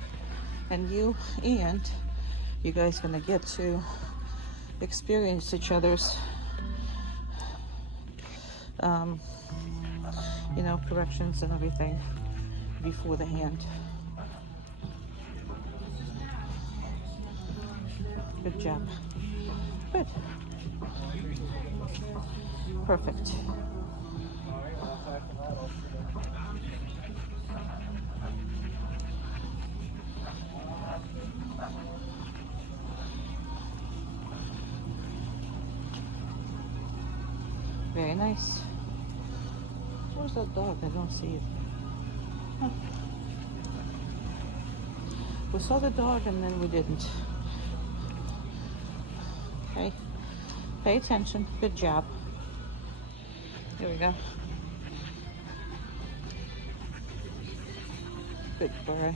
and you guys gonna get to experience each other's you know, corrections and everything before the hand. Good job. Good. Perfect. Very nice. Where's that dog? I don't see it. Huh. We saw the dog and then we didn't. Okay. Pay attention. Good job. Here we go. Good boy.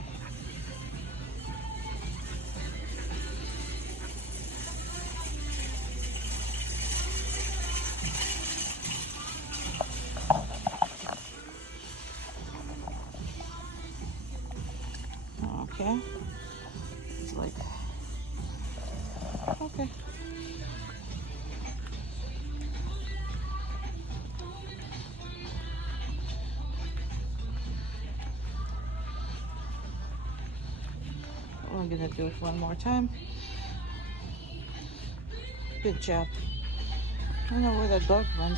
Okay. It's like, okay. I'm gonna do it one more time. Good job. I don't know where that dog went.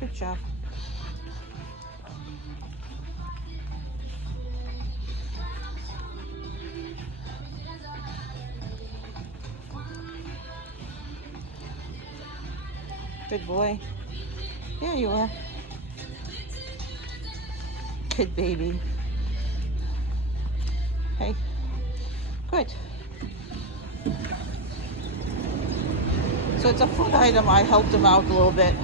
Good job. Good boy. There you are. Good baby. Hey. Good. So it's a food item. I helped him out a little bit.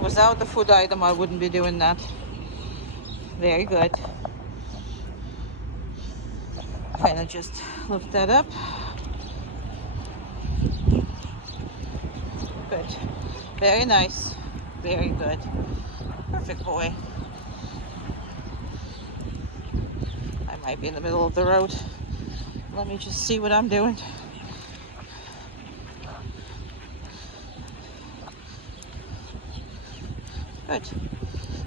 Without the food item, I wouldn't be doing that. Very good. Kind of just lift that up. Good. Very nice. Very good. Perfect boy. might be in the middle of the road. Let me just see what I'm doing. Good.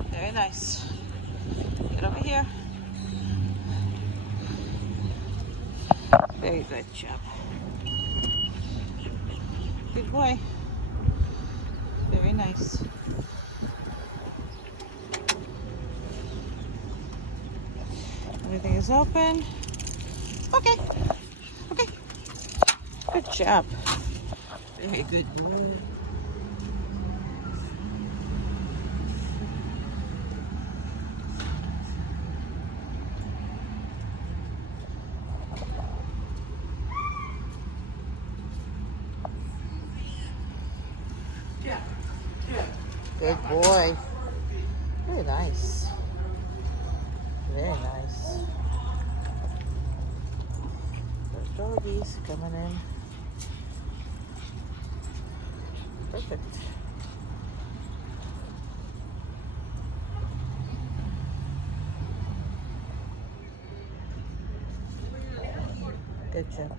Very nice. Get over here. Very good job. Good boy. Very nice. Everything is open. Okay. Okay. Good job. Very good. Good boy. Very nice. Very nice. The doggies coming in. Perfect. Good job.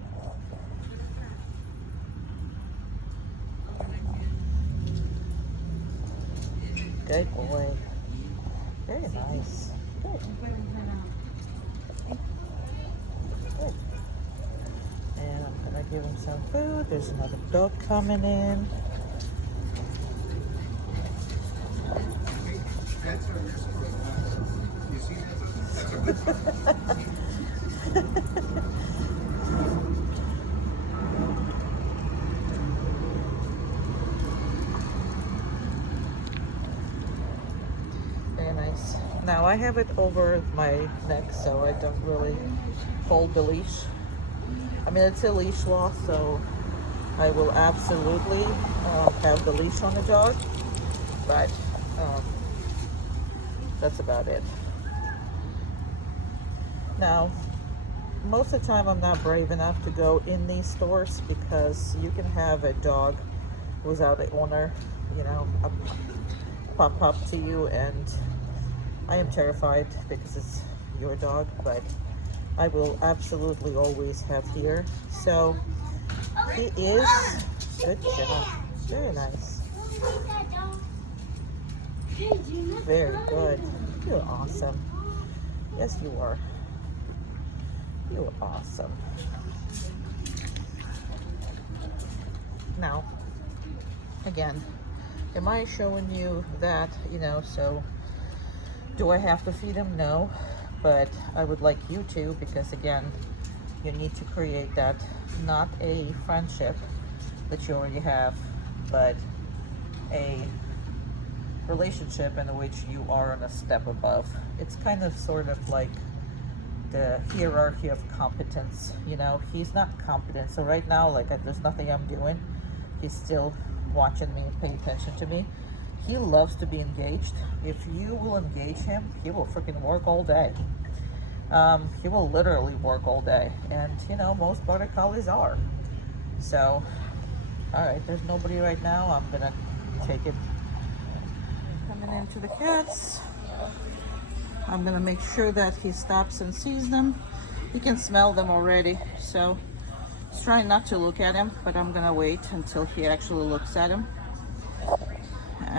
Good boy. Very nice. Good. Good. And I'm gonna give him some food. There's another dog coming in. Very nice. Now I have it over my neck so I don't really hold the leash. I mean, it's a leash law, so I will absolutely have the leash on the dog, but that's about it. Now, most of the time I'm not brave enough to go in these stores because you can have a dog without an owner, you know, pop up to you, and I am terrified because it's your dog, but I will absolutely always have here. So he is, good job, very nice, very good, you're awesome, yes you are, you're awesome. Now, again, am I showing you that, you know, so do I have to feed him? No, but I would like you to, because again, you need to create that, not a friendship that you already have, but a relationship in which you are on a step above. It's kind of sort of like the hierarchy of competence, you know. He's not competent, so right now, like, there's nothing I'm doing. He's still watching me and paying attention to me. He loves to be engaged. If you will engage him, he will freaking work all day. He will literally work all day, and you know, most border collies are. So, all right, there's nobody right now. I'm gonna take it. Coming into the cats. I'm gonna make sure that he stops and sees them. He can smell them already, so he's trying not to look at him, but I'm gonna wait until he actually looks at him.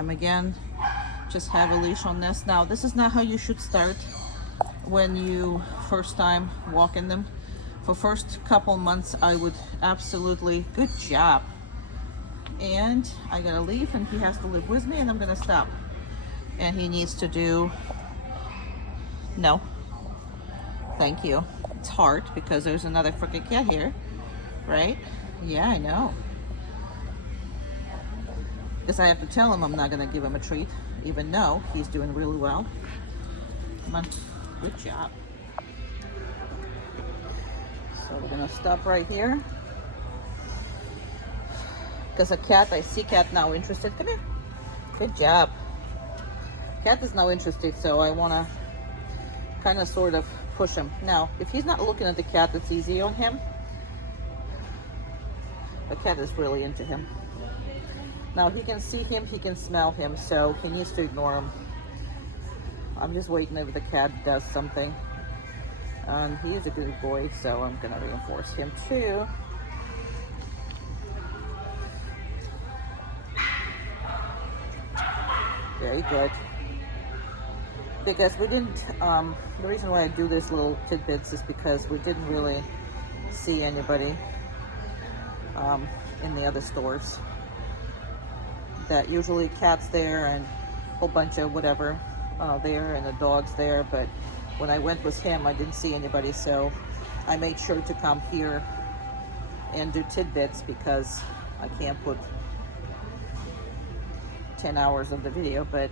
Again, just have a leash on this. Now, this is not how you should start when you first time walking them. For first couple months, I would absolutely, good job. And I gotta leave, and he has to live with me, and I'm gonna stop. And he needs to do, no, thank you. It's hard because there's another freaking cat here, right? Yeah, I know. Because I have to tell him I'm not gonna give him a treat, even though he's doing really well. Come on, good job. So we're gonna stop right here. Because a cat, I see cat now interested. Come here. Good job. Cat is now interested, so I wanna kind of sort of push him. Now, if he's not looking at the cat, it's easy on him. The cat is really into him. Now he can see him, he can smell him, so he needs to ignore him. I'm just waiting if the cat does something. And he is a good boy, so I'm gonna reinforce him too. Very good. Because we didn't, the reason why I do this little tidbits is because we didn't really see anybody in the other stores. That usually cats there and a whole bunch of whatever there, and the dogs there, but when I went with him I didn't see anybody, so I made sure to come here and do tidbits because I can't put 10 hours of the video. But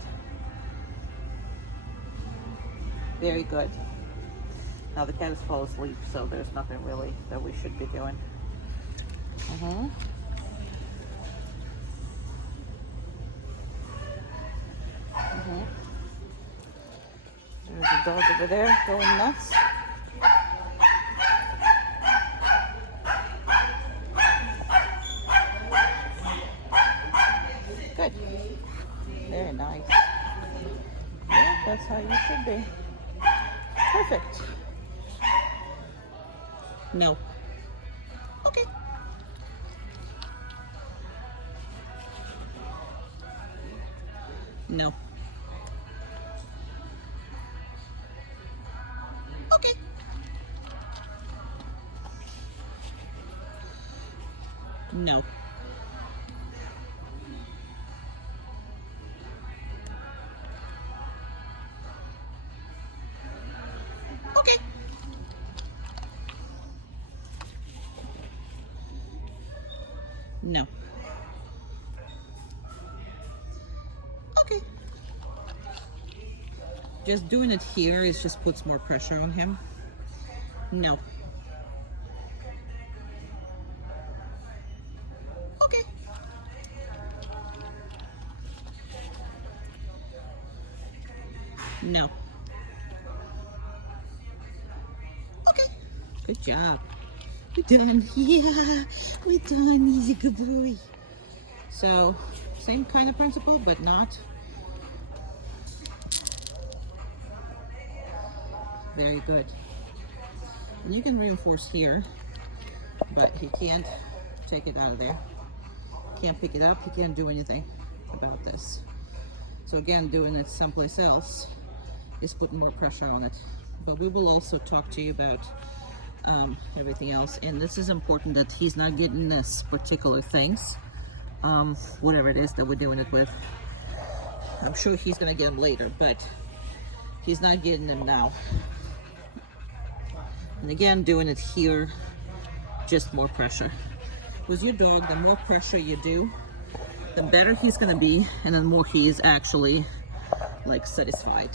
very good. Now the cat has fallen asleep, so there's nothing really that we should be doing. There's a dog over there going nuts. Good. Very nice. Yeah, that's how you should be. Perfect. No. Okay. No. Okay. No. Okay. No. Okay. Just doing it here is just puts more pressure on him. No. Okay. No. Okay. Good job. We're done. Yeah, we're done. He's a good boy. So, same kind of principle, but not. Very good. And you can reinforce here, but he can't take it out of there. Can't pick it up. He can't do anything about this. So again, doing it someplace else is putting more pressure on it. But we will also talk to you about everything else. And this is important that he's not getting this particular things, whatever it is that we're doing it with. I'm sure he's gonna get them later, but he's not getting them now. And again, doing it here, just more pressure. With your dog, the more pressure you do, the better he's gonna be, and the more he is actually like satisfied.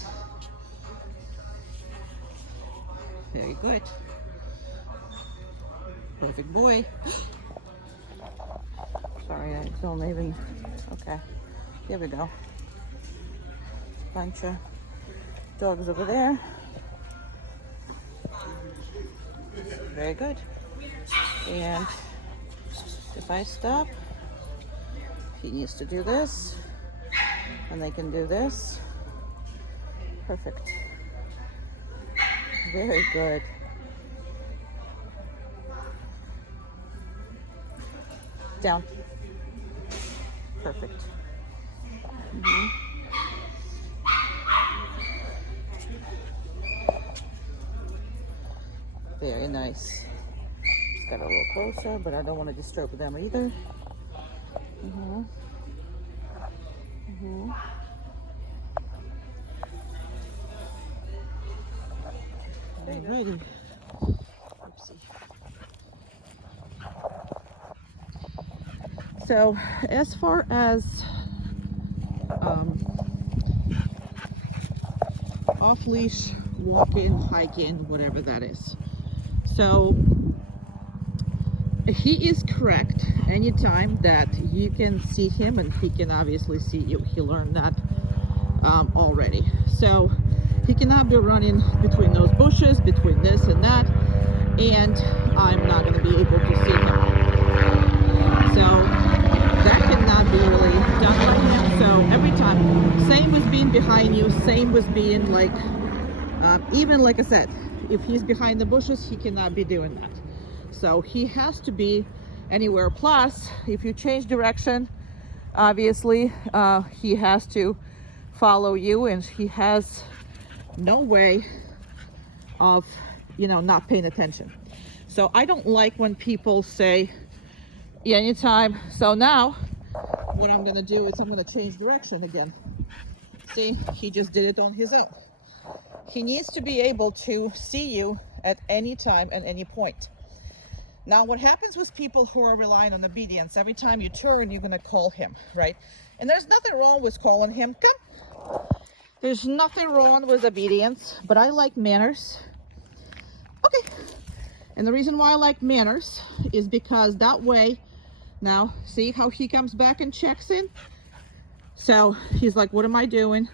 Very good. Perfect boy. Sorry, I don't even, okay. Here we go. Bunch of dogs over there. Very good. And if I stop, he needs to do this, and they can do this. Perfect. Very good. Down. Perfect. Very nice. Just got a little closer, but I don't want to disturb them either. Alrighty. Oopsie. So, as far as off-leash, walking, hiking, whatever that is. So, he is correct anytime that you can see him, and he can obviously see you. He learned that already. So, he cannot be running between those bushes, between this and that, and I'm not going to be able to see him. So that cannot be really done by him. So every time, same with being behind you, same with being like, even like I said, if he's behind the bushes, he cannot be doing that. So he has to be anywhere. Plus, if you change direction, obviously, he has to follow you, and he has no way of, not paying attention. So I don't like when people say, yeah, anytime. So now what I'm gonna do is I'm gonna change direction again. See, he just did it on his own. He needs to be able to see you at any time and any point. Now, what happens with people who are relying on obedience, every time you turn, you're gonna call him, right? And there's nothing wrong with calling him. Come. There's nothing wrong with obedience, but I like manners. Okay. And the reason why I like manners is because that way, now, see how he comes back and checks in? So he's like, what am I doing?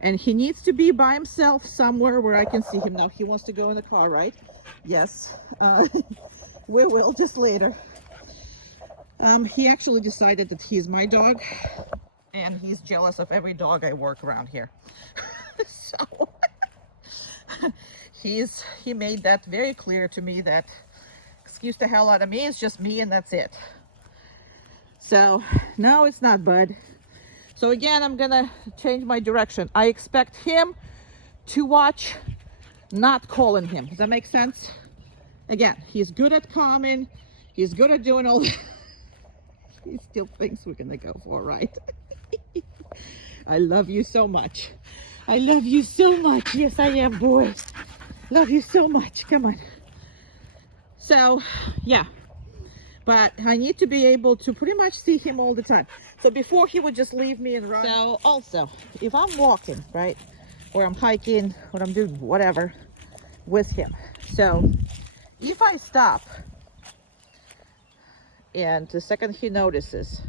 And he needs to be by himself somewhere where I can see him. Now, he wants to go in the car, right? Yes. We will, just later. He actually decided that he's my dog, and he's jealous of every dog I work around here. So he made that very clear to me, that excuse the hell out of me, it's just me and that's it. So no, it's not Bud. So again, I'm gonna change my direction. I expect him to watch, not calling him. Does that make sense? Again, he's good at calming. He's good at doing all that. He still thinks we're gonna go for a ride. I love you so much. I love you so much. Yes, I am, boy. Love you so much. Come on. So, yeah. But I need to be able to pretty much see him all the time. So before, he would just leave me and run. So also, if I'm walking, right, or I'm hiking, or I'm doing whatever with him. So if I stop, and the second he notices,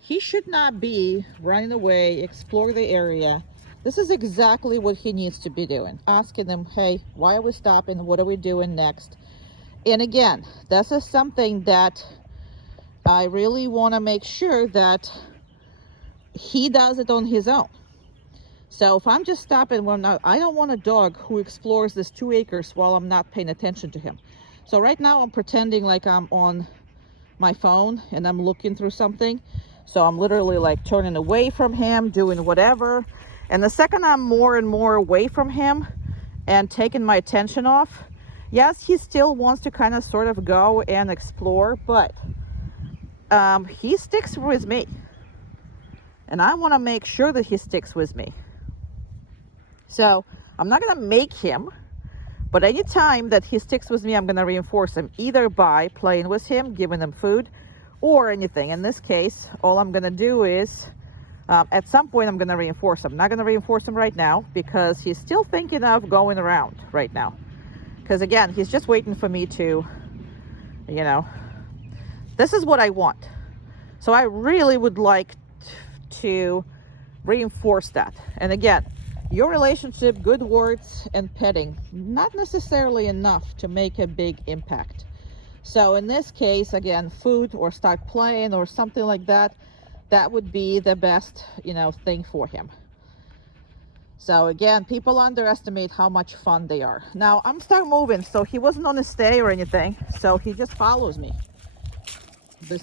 he should not be running away, explore the area. This is exactly what he needs to be doing. Asking them, hey, why are we stopping? What are we doing next? And again, this is something that I really want to make sure that he does it on his own. So if I'm just stopping, I don't want a dog who explores this 2 acres while I'm not paying attention to him. So right now I'm pretending like I'm on my phone and I'm looking through something. So I'm literally like turning away from him, doing whatever. And the second I'm more and more away from him and taking my attention off, yes, he still wants to kind of sort of go and explore, but he sticks with me. And I want to make sure that he sticks with me. So I'm not going to make him, but anytime that he sticks with me, I'm going to reinforce him, either by playing with him, giving him food, or anything. In this case, all I'm going to do is, at some point, I'm going to reinforce him. I'm not going to reinforce him right now because he's still thinking of going around right now. Because again, he's just waiting for me to, this is what I want. So I really would like to reinforce that. And again, your relationship, good words and petting, not necessarily enough to make a big impact. So in this case, again, food or start playing or something like that, that would be the best, thing for him. So again, people underestimate how much fun they are. Now I'm start moving, so he wasn't on a stay or anything, so he just follows me.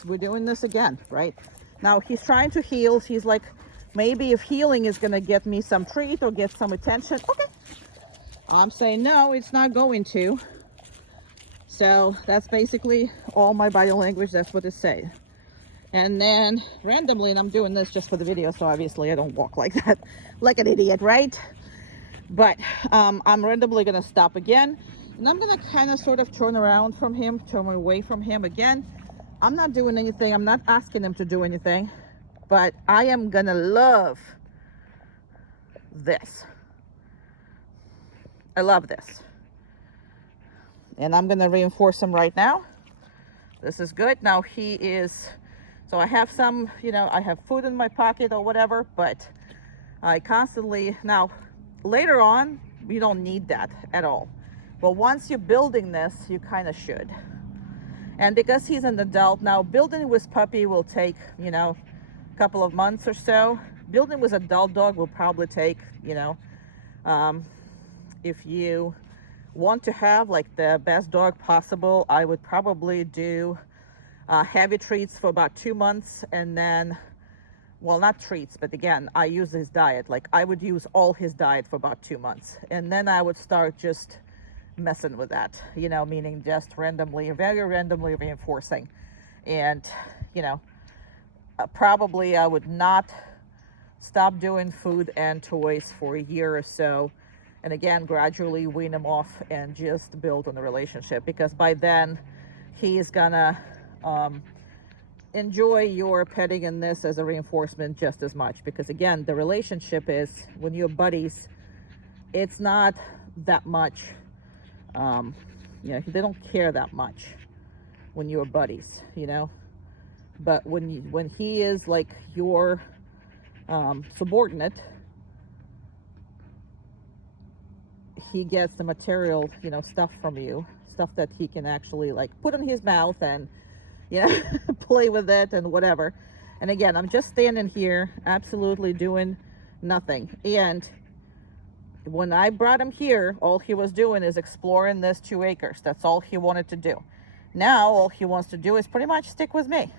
We're doing this again, right? Now he's trying to heal. He's like, maybe if healing is gonna get me some treat or get some attention, okay. I'm saying no, it's not going to. So that's basically all my body language. That's what it's saying. And then randomly, and I'm doing this just for the video, so obviously I don't walk like that, like an idiot, right? But I'm randomly gonna stop again, and I'm gonna kind of sort of turn around from him, turn away from him again. I'm not doing anything. I'm not asking him to do anything, but I am gonna love this. I love this. And I'm gonna reinforce him right now. This is good. Now he is, so I have some, I have food in my pocket or whatever, but I constantly, now later on, you don't need that at all. But once you're building this, you kind of should. And because he's an adult, now building with puppy will take, a couple of months or so. Building with adult dog will probably take, if you want to have like the best dog possible, I would probably do heavy treats for about 2 months, and then, well, not treats, but again, I use his diet. Like, I would use all his diet for about 2 months, and then I would start just messing with that, meaning just randomly, very randomly reinforcing. And, probably I would not stop doing food and toys for a year or so. And again, gradually wean him off and just build on the relationship, because by then he's gonna enjoy your petting and this as a reinforcement just as much. Because again, the relationship is, when you're buddies, it's not that much, they don't care that much when you're buddies, but when he is like your subordinate, he gets the material, stuff from you, stuff that he can actually like put in his mouth and, play with it and whatever. And again, I'm just standing here absolutely doing nothing. And when I brought him here, all he was doing is exploring this 2 acres. That's all he wanted to do. Now all he wants to do is pretty much stick with me,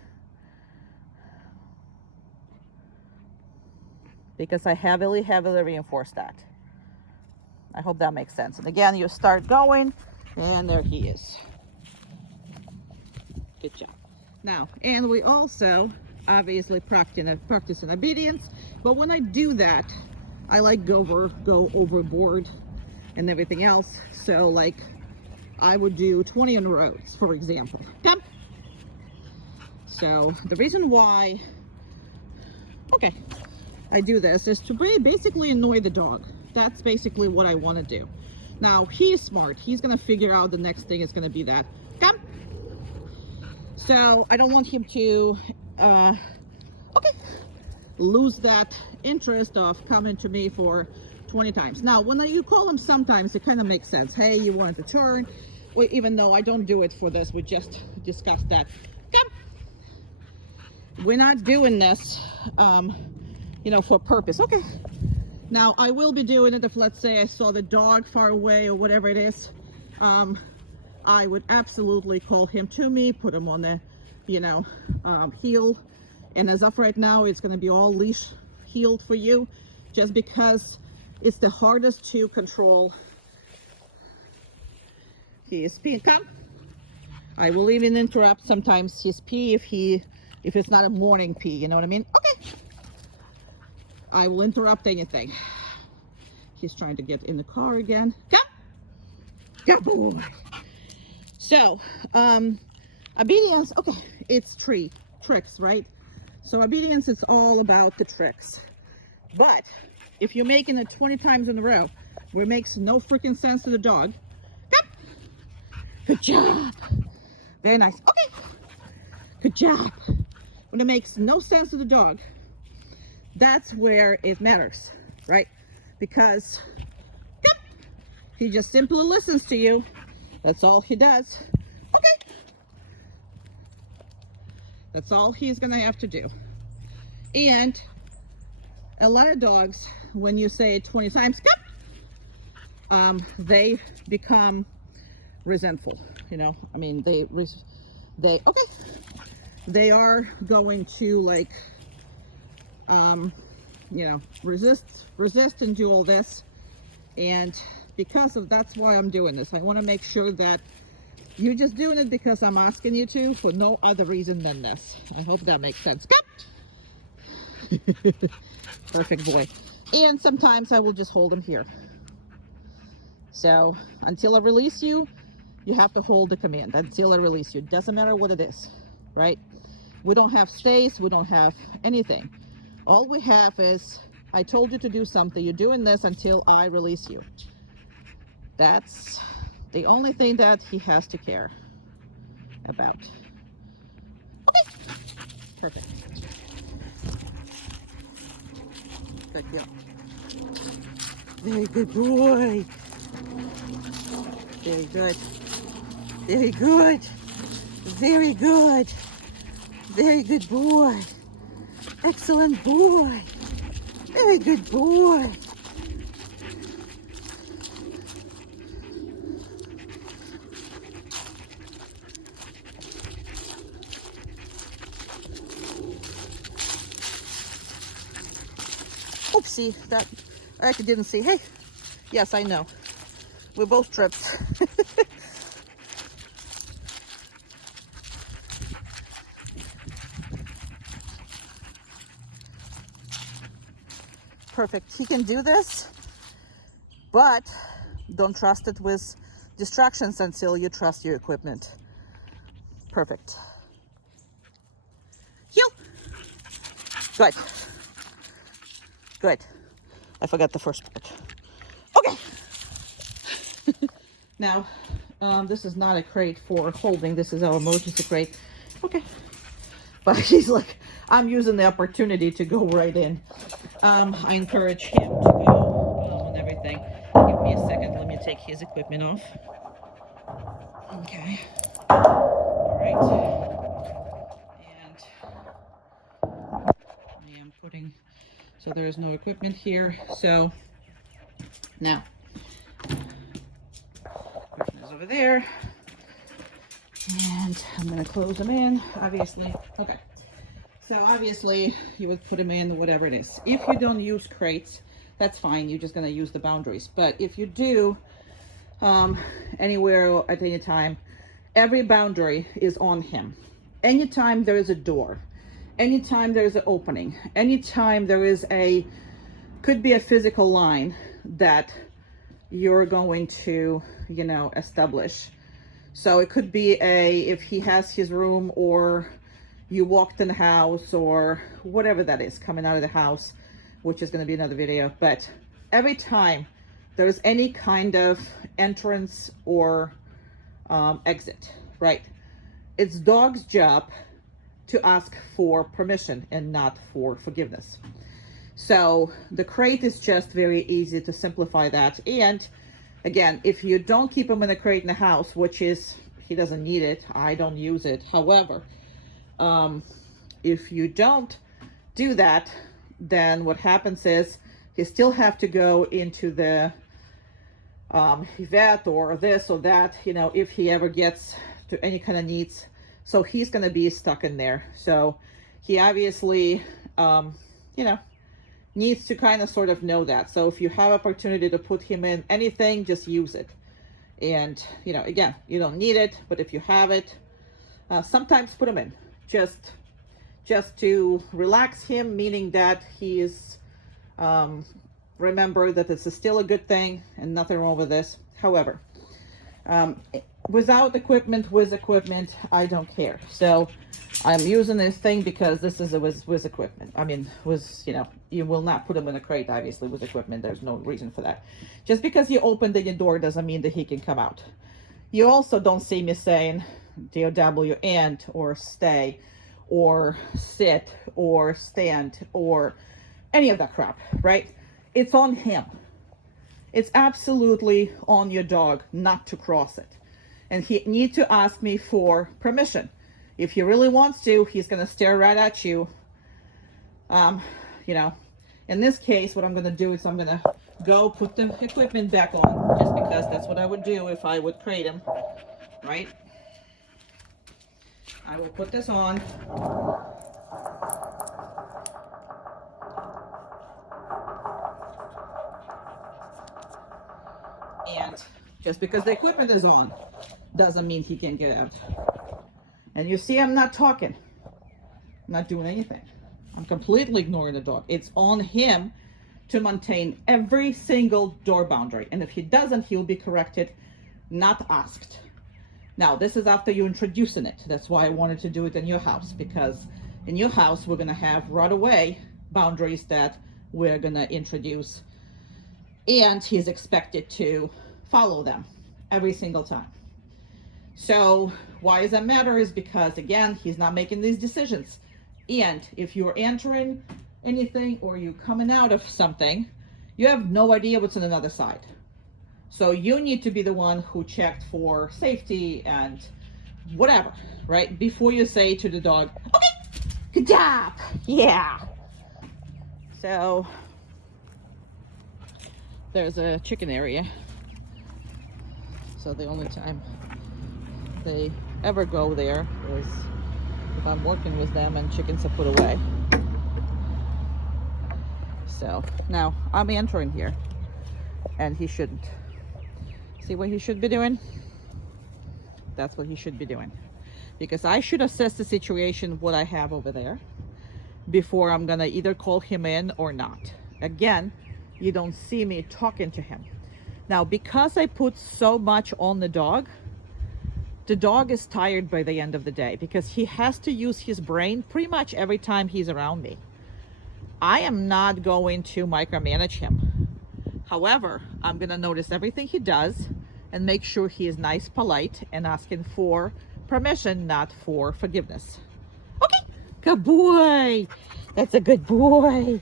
because I heavily reinforce that. I hope that makes sense. And again, you start going, and there he is. Good job. Now, and we also obviously practice in obedience, but when I do that, I like go overboard and everything else. So like, I would do 20 in rows, for example. Come. So the reason why, I do this is to basically annoy the dog. That's basically what I want to do. Now, he's smart. He's going to figure out the next thing is going to be that. Come. So I don't want him to, lose that interest of coming to me for 20 times. Now, when you call him sometimes, it kind of makes sense. Hey, you wanted to turn. Well, even though I don't do it for this, we just discussed that. Come. We're not doing this, for purpose. Okay. Now, I will be doing it if, let's say, I saw the dog far away or whatever it is. I would absolutely call him to me, put him on the, heel. And as of right now, it's going to be all leash heeled for you, just because it's the hardest to control. He is peeing. Come. I will even interrupt sometimes his pee if it's not a morning pee, you know what I mean? Okay. I will interrupt anything. He's trying to get in the car again. Come. Good boy. So, obedience, it's tricks, right? So obedience is all about the tricks. But if you're making it 20 times in a row, where it makes no freaking sense to the dog, come. Good job. Very nice. Okay. Good job. When it makes no sense to the dog, that's where it matters, right? Because he just simply listens to you. That's all he does. Okay. That's all he's gonna have to do. And a lot of dogs, when you say it 20 times, they become resentful. I mean, they are going to like, resist and do all this. And because of that's why I'm doing this. I want to make sure that you're just doing it because I'm asking you to, for no other reason than this. I hope that makes sense. Perfect boy. And sometimes I will just hold him here. So until I release you, you have to hold the command until I release you. Doesn't matter what it is, right? We don't have stays, we don't have anything. All we have is, I told you to do something, you're doing this until I release you. That's the only thing that he has to care about. Okay, perfect. Good girl. Very good boy. Very good. Very good. Very good. Very good boy. Excellent boy. Very good boy. see that? I actually didn't see. Hey, yes, I know. We both tripped. Perfect. He can do this, but don't trust it with distractions until you trust your equipment. Perfect. Heel. Good. Good. I forgot the first part. Okay. Now, this is not a crate for holding. This is our emergency crate. Okay. But he's like, I'm using the opportunity to go right in. I encourage him to go and everything. Give me a second. Let me take his equipment off. Okay. All right. And I am putting, so there is no equipment here. So now, equipment is over there. And I'm going to close them in, obviously. Okay. So obviously you would put them in whatever it is. If you don't use crates, that's fine. You're just going to use the boundaries. But if you do, anywhere at any time, every boundary is on him. Anytime there is a door, anytime there is an opening, anytime there is could be a physical line that you're going to, establish. So it could be if he has his room, or you walked in the house, or whatever that is coming out of the house, which is going to be another video. But every time there's any kind of entrance or exit, right? It's dog's job to ask for permission and not for forgiveness. So the crate is just very easy to simplify that. And again, if you don't keep him in a crate in the house, which is, he doesn't need it, I don't use it. However, if you don't do that, then what happens is you still have to go into the vet or this or that, if he ever gets to any kind of needs. So he's going to be stuck in there. So he obviously, needs to kind of sort of know that. So if you have opportunity to put him in anything, just use it. And, again, you don't need it, but if you have it, sometimes put him in. Just to relax him, meaning that he is, remember that this is still a good thing and nothing wrong with this. However, without equipment, with equipment, I don't care. So I'm using this thing because this is with equipment. I mean, you will not put him in a crate, obviously, with equipment. There's no reason for that. Just because you opened the door doesn't mean that he can come out. You also don't see me saying DOW and, or stay, or sit, or stand, or any of that crap, right? It's on him. It's absolutely on your dog not to cross it. And he needs to ask me for permission. If he really wants to, he's going to stare right at you. In this case, what I'm going to do is I'm going to go put the equipment back on, just because that's what I would do if I would crate him, right? I will put this on. And just because the equipment is on doesn't mean he can get out. And you see, I'm not talking. I'm not doing anything. I'm completely ignoring the dog. It's on him to maintain every single door boundary. And if he doesn't, he'll be corrected, not asked. Now, this is after you introducing it. That's why I wanted to do it in your house, because in your house, we're going to have right away boundaries that we're going to introduce. And he's expected to follow them every single time. So why does that matter? Is because, again, he's not making these decisions. And if you're entering anything or you coming out of something, you have no idea what's on another side. So you need to be the one who checked for safety and whatever, right? Before you say to the dog, okay, good job, yeah. So there's a chicken area. So the only time they ever go there is if I'm working with them and chickens are put away. So now I'm entering here, and he shouldn't. See what he should be doing? That's what he should be doing, because I should assess the situation, what I have over there, before I'm gonna either call him in or not. Again, you don't see me talking to him. Now, because I put so much on the dog is tired by the end of the day, because he has to use his brain pretty much every time he's around me. I am not going to micromanage him. However, I'm gonna notice everything he does and make sure he is nice, polite, and asking for permission, not for forgiveness. Okay, good boy. That's a good boy.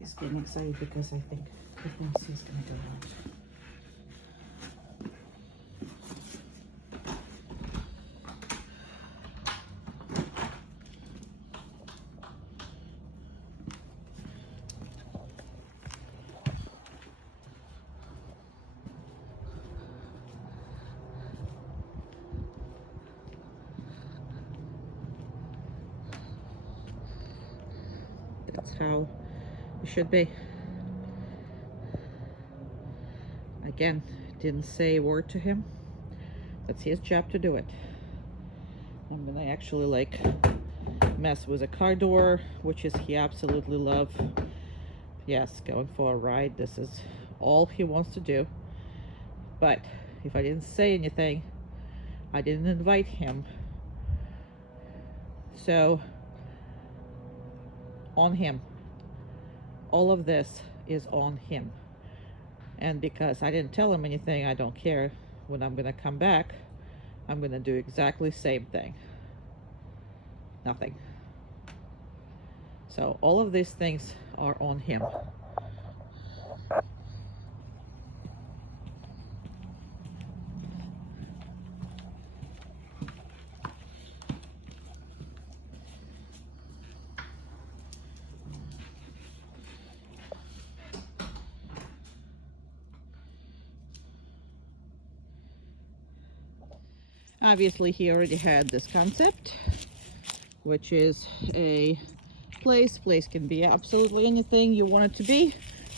He's getting excited because I think the fence is gonna go out. That's how it should be. Again, didn't say a word to him. That's his job to do it. I'm gonna actually like mess with a car door, which is he absolutely love. Yes, going for a ride. This is all he wants to do. But if I didn't say anything, I didn't invite him. So on him. All of this is on him. And because I didn't tell him anything, I don't care. When I'm gonna come back, I'm gonna do exactly the same thing. Nothing. So all of these things are on him. Obviously, he already had this concept, which is a place. Place can be absolutely anything you want it to be.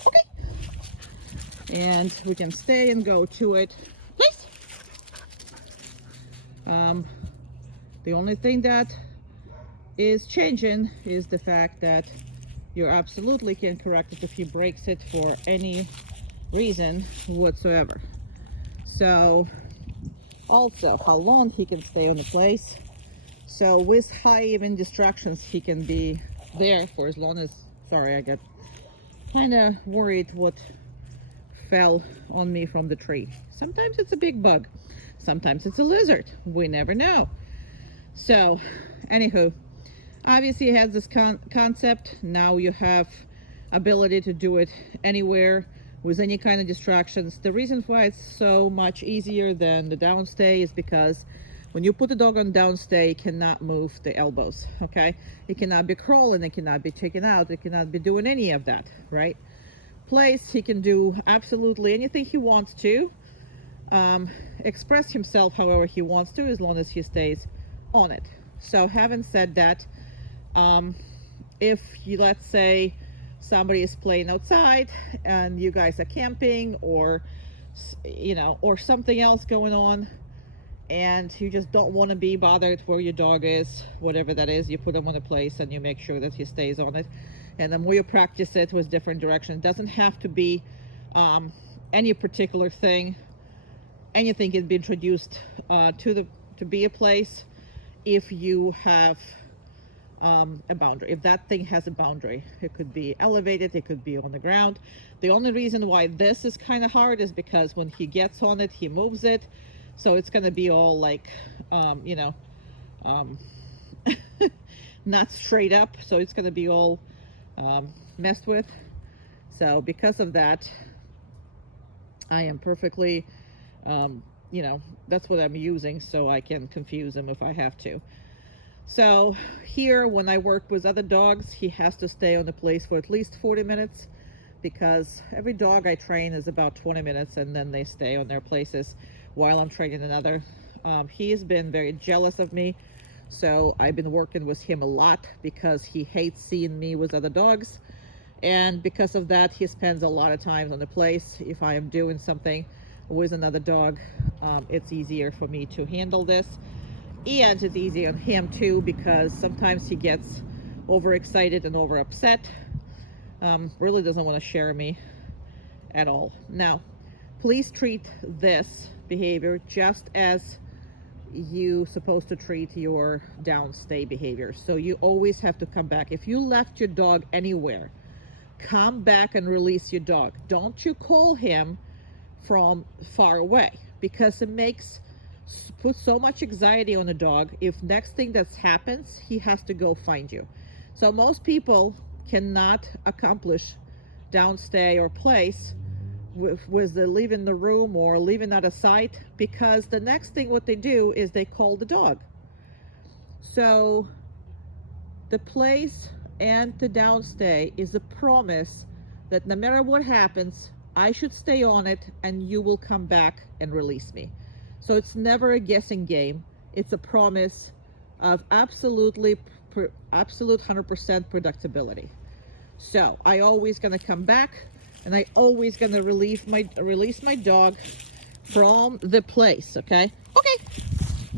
Okay. And we can stay and go to it. Place. The only thing that is changing is the fact that you absolutely can correct it if he breaks it for any reason whatsoever. So also how long he can stay on the place. So with high even distractions, he can be there for as long as, sorry, I got kind of worried what fell on me from the tree. Sometimes it's a big bug, sometimes it's a lizard, we never know. So anywho, obviously it has this concept. Now you have ability to do it anywhere with any kind of distractions. The reason why it's so much easier than the downstay is because when you put the dog on downstay, it cannot move the elbows, okay? It cannot be crawling, it cannot be checking out, it cannot be doing any of that, right? Place, he can do absolutely anything he wants to, express himself however he wants to, as long as he stays on it. So having said that, if you, let's say somebody is playing outside and you guys are camping, or you know, or something else going on, and you just don't want to be bothered where your dog is, whatever that is, you put him on a place and you make sure that he stays on it. And the more you practice it with different directions, it doesn't have to be any particular thing. Anything can be introduced to be a place if you have a boundary. If that thing has a boundary, it could be elevated, it could be on the ground. The only reason why this is kind of hard is because when he gets on it, he moves it, so it's going to be all like you know, not straight up, so it's going to be all messed with. So because of that, I am perfectly you know, that's what I'm using, so I can confuse him if I have to. So here, when I work with other dogs, he has to stay on the place for at least 40 minutes, because every dog I train is about 20 minutes and then they stay on their places while I'm training another. He's been very jealous of me So I've been working with him a lot because he hates seeing me with other dogs. And because of that, he spends a lot of time on the place. If I am doing something with another dog, it's easier for me to handle this. And it's easy on him too, because sometimes he gets overexcited and over upset. Really doesn't want to share me at all. Now, please treat this behavior just as you supposed to treat your downstay behavior. So you always have to come back. If you left your dog anywhere, come back and release your dog. Don't you call him from far away, because it puts so much anxiety on the dog. If next thing that happens, he has to go find you. So most people cannot accomplish downstay or place with the leaving the room or leaving out of sight, because the next thing what they do is they call the dog. So the place and the downstay is a promise that no matter what happens, I should stay on it and you will come back and release me. So it's never a guessing game. It's a promise of absolute 100% predictability. So I always gonna come back, and I always gonna release my dog from the place, okay? Okay.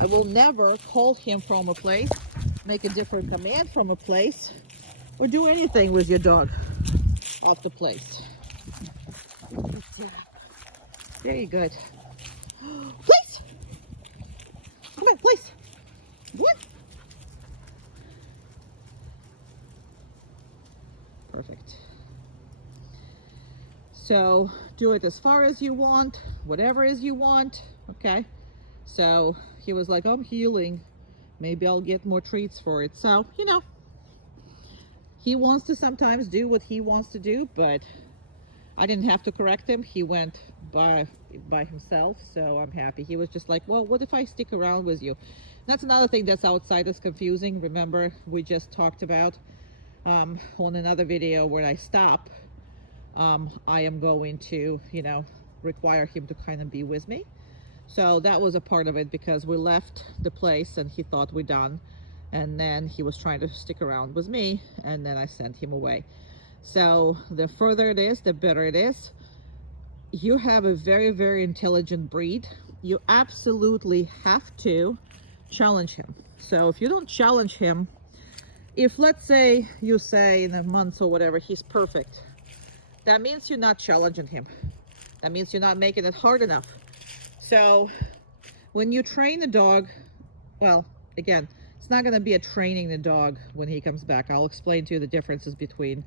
I will never call him from a place, make a different command from a place, or do anything with your dog off the place. Very good. Place! Come on, place! What? Perfect. So do it as far as you want, whatever as you want, okay? So he was like, I'm healing. Maybe I'll get more treats for it. So, you know, he wants to sometimes do what he wants to do, but I didn't have to correct him. He went by himself, so I'm happy. He was just like, well, what if I stick around with you? That's another thing that's outside is confusing. Remember, we just talked about on another video where I stop. I am going to, you know, require him to kind of be with me. So that was a part of it, because we left the place and he thought we're done. And then he was trying to stick around with me, and then I sent him away. So the further it is, the better it is. You have a very, very intelligent breed. You absolutely have to challenge him. So if you don't challenge him, if let's say you say in a month or whatever, he's perfect, that means you're not challenging him. That means you're not making it hard enough. So when you train the dog, well, again, it's not going to be a training the dog when he comes back. I'll explain to you the differences between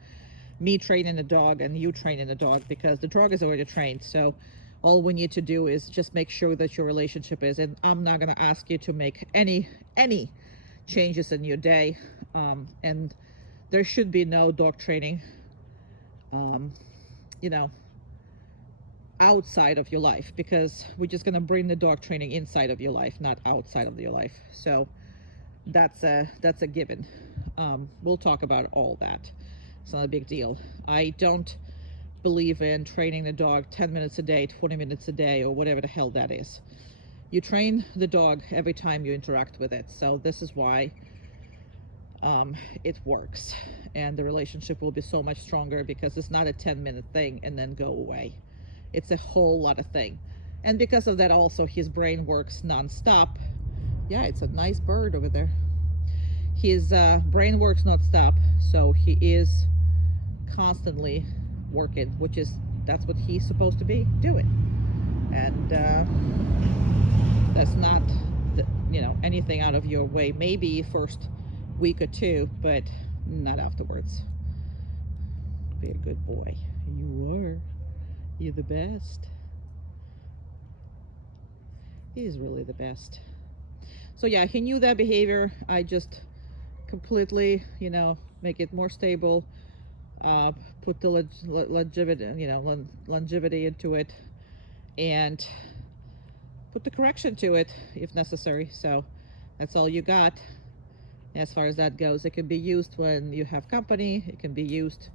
me training the dog and you training the dog, because the dog is already trained. So all we need to do is just make sure that your relationship is, and I'm not going to ask you to make any changes in your day. And there should be no dog training, you know, outside of your life, because we're just going to bring the dog training inside of your life, not outside of your life. So that's a given. We'll talk about all that. It's not a big deal. I don't believe in training the dog 10 minutes a day, 20 minutes a day, or whatever the hell that is. You train the dog every time you interact with it. So this is why it works, and the relationship will be so much stronger, because it's not a 10-minute thing and then go away. It's a whole lot of thing. And because of that also, his brain works non-stop. Yeah, it's a nice bird over there. His brain works non-stop, so he is constantly working, which is, that's what he's supposed to be doing. And that's not, you know, anything out of your way. Maybe first week or two, but not afterwards. Be a good boy. You are. You're the best. He's really the best. So yeah, he knew that behavior. I just completely, you know, make it more stable, put the longevity, you know, longevity into it, and put the correction to it if necessary. So that's all you got as far as that goes. It can be used when you have company. It can be used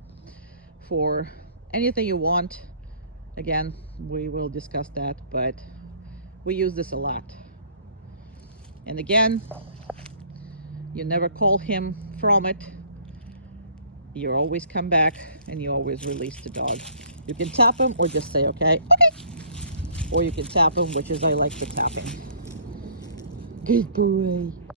for anything you want. Again, we will discuss that, but we use this a lot. And again, You never call him from it. You always come back and you always release the dog. You can tap him or just say, okay, okay. Or you can tap him, which is I like the tapping. Good boy.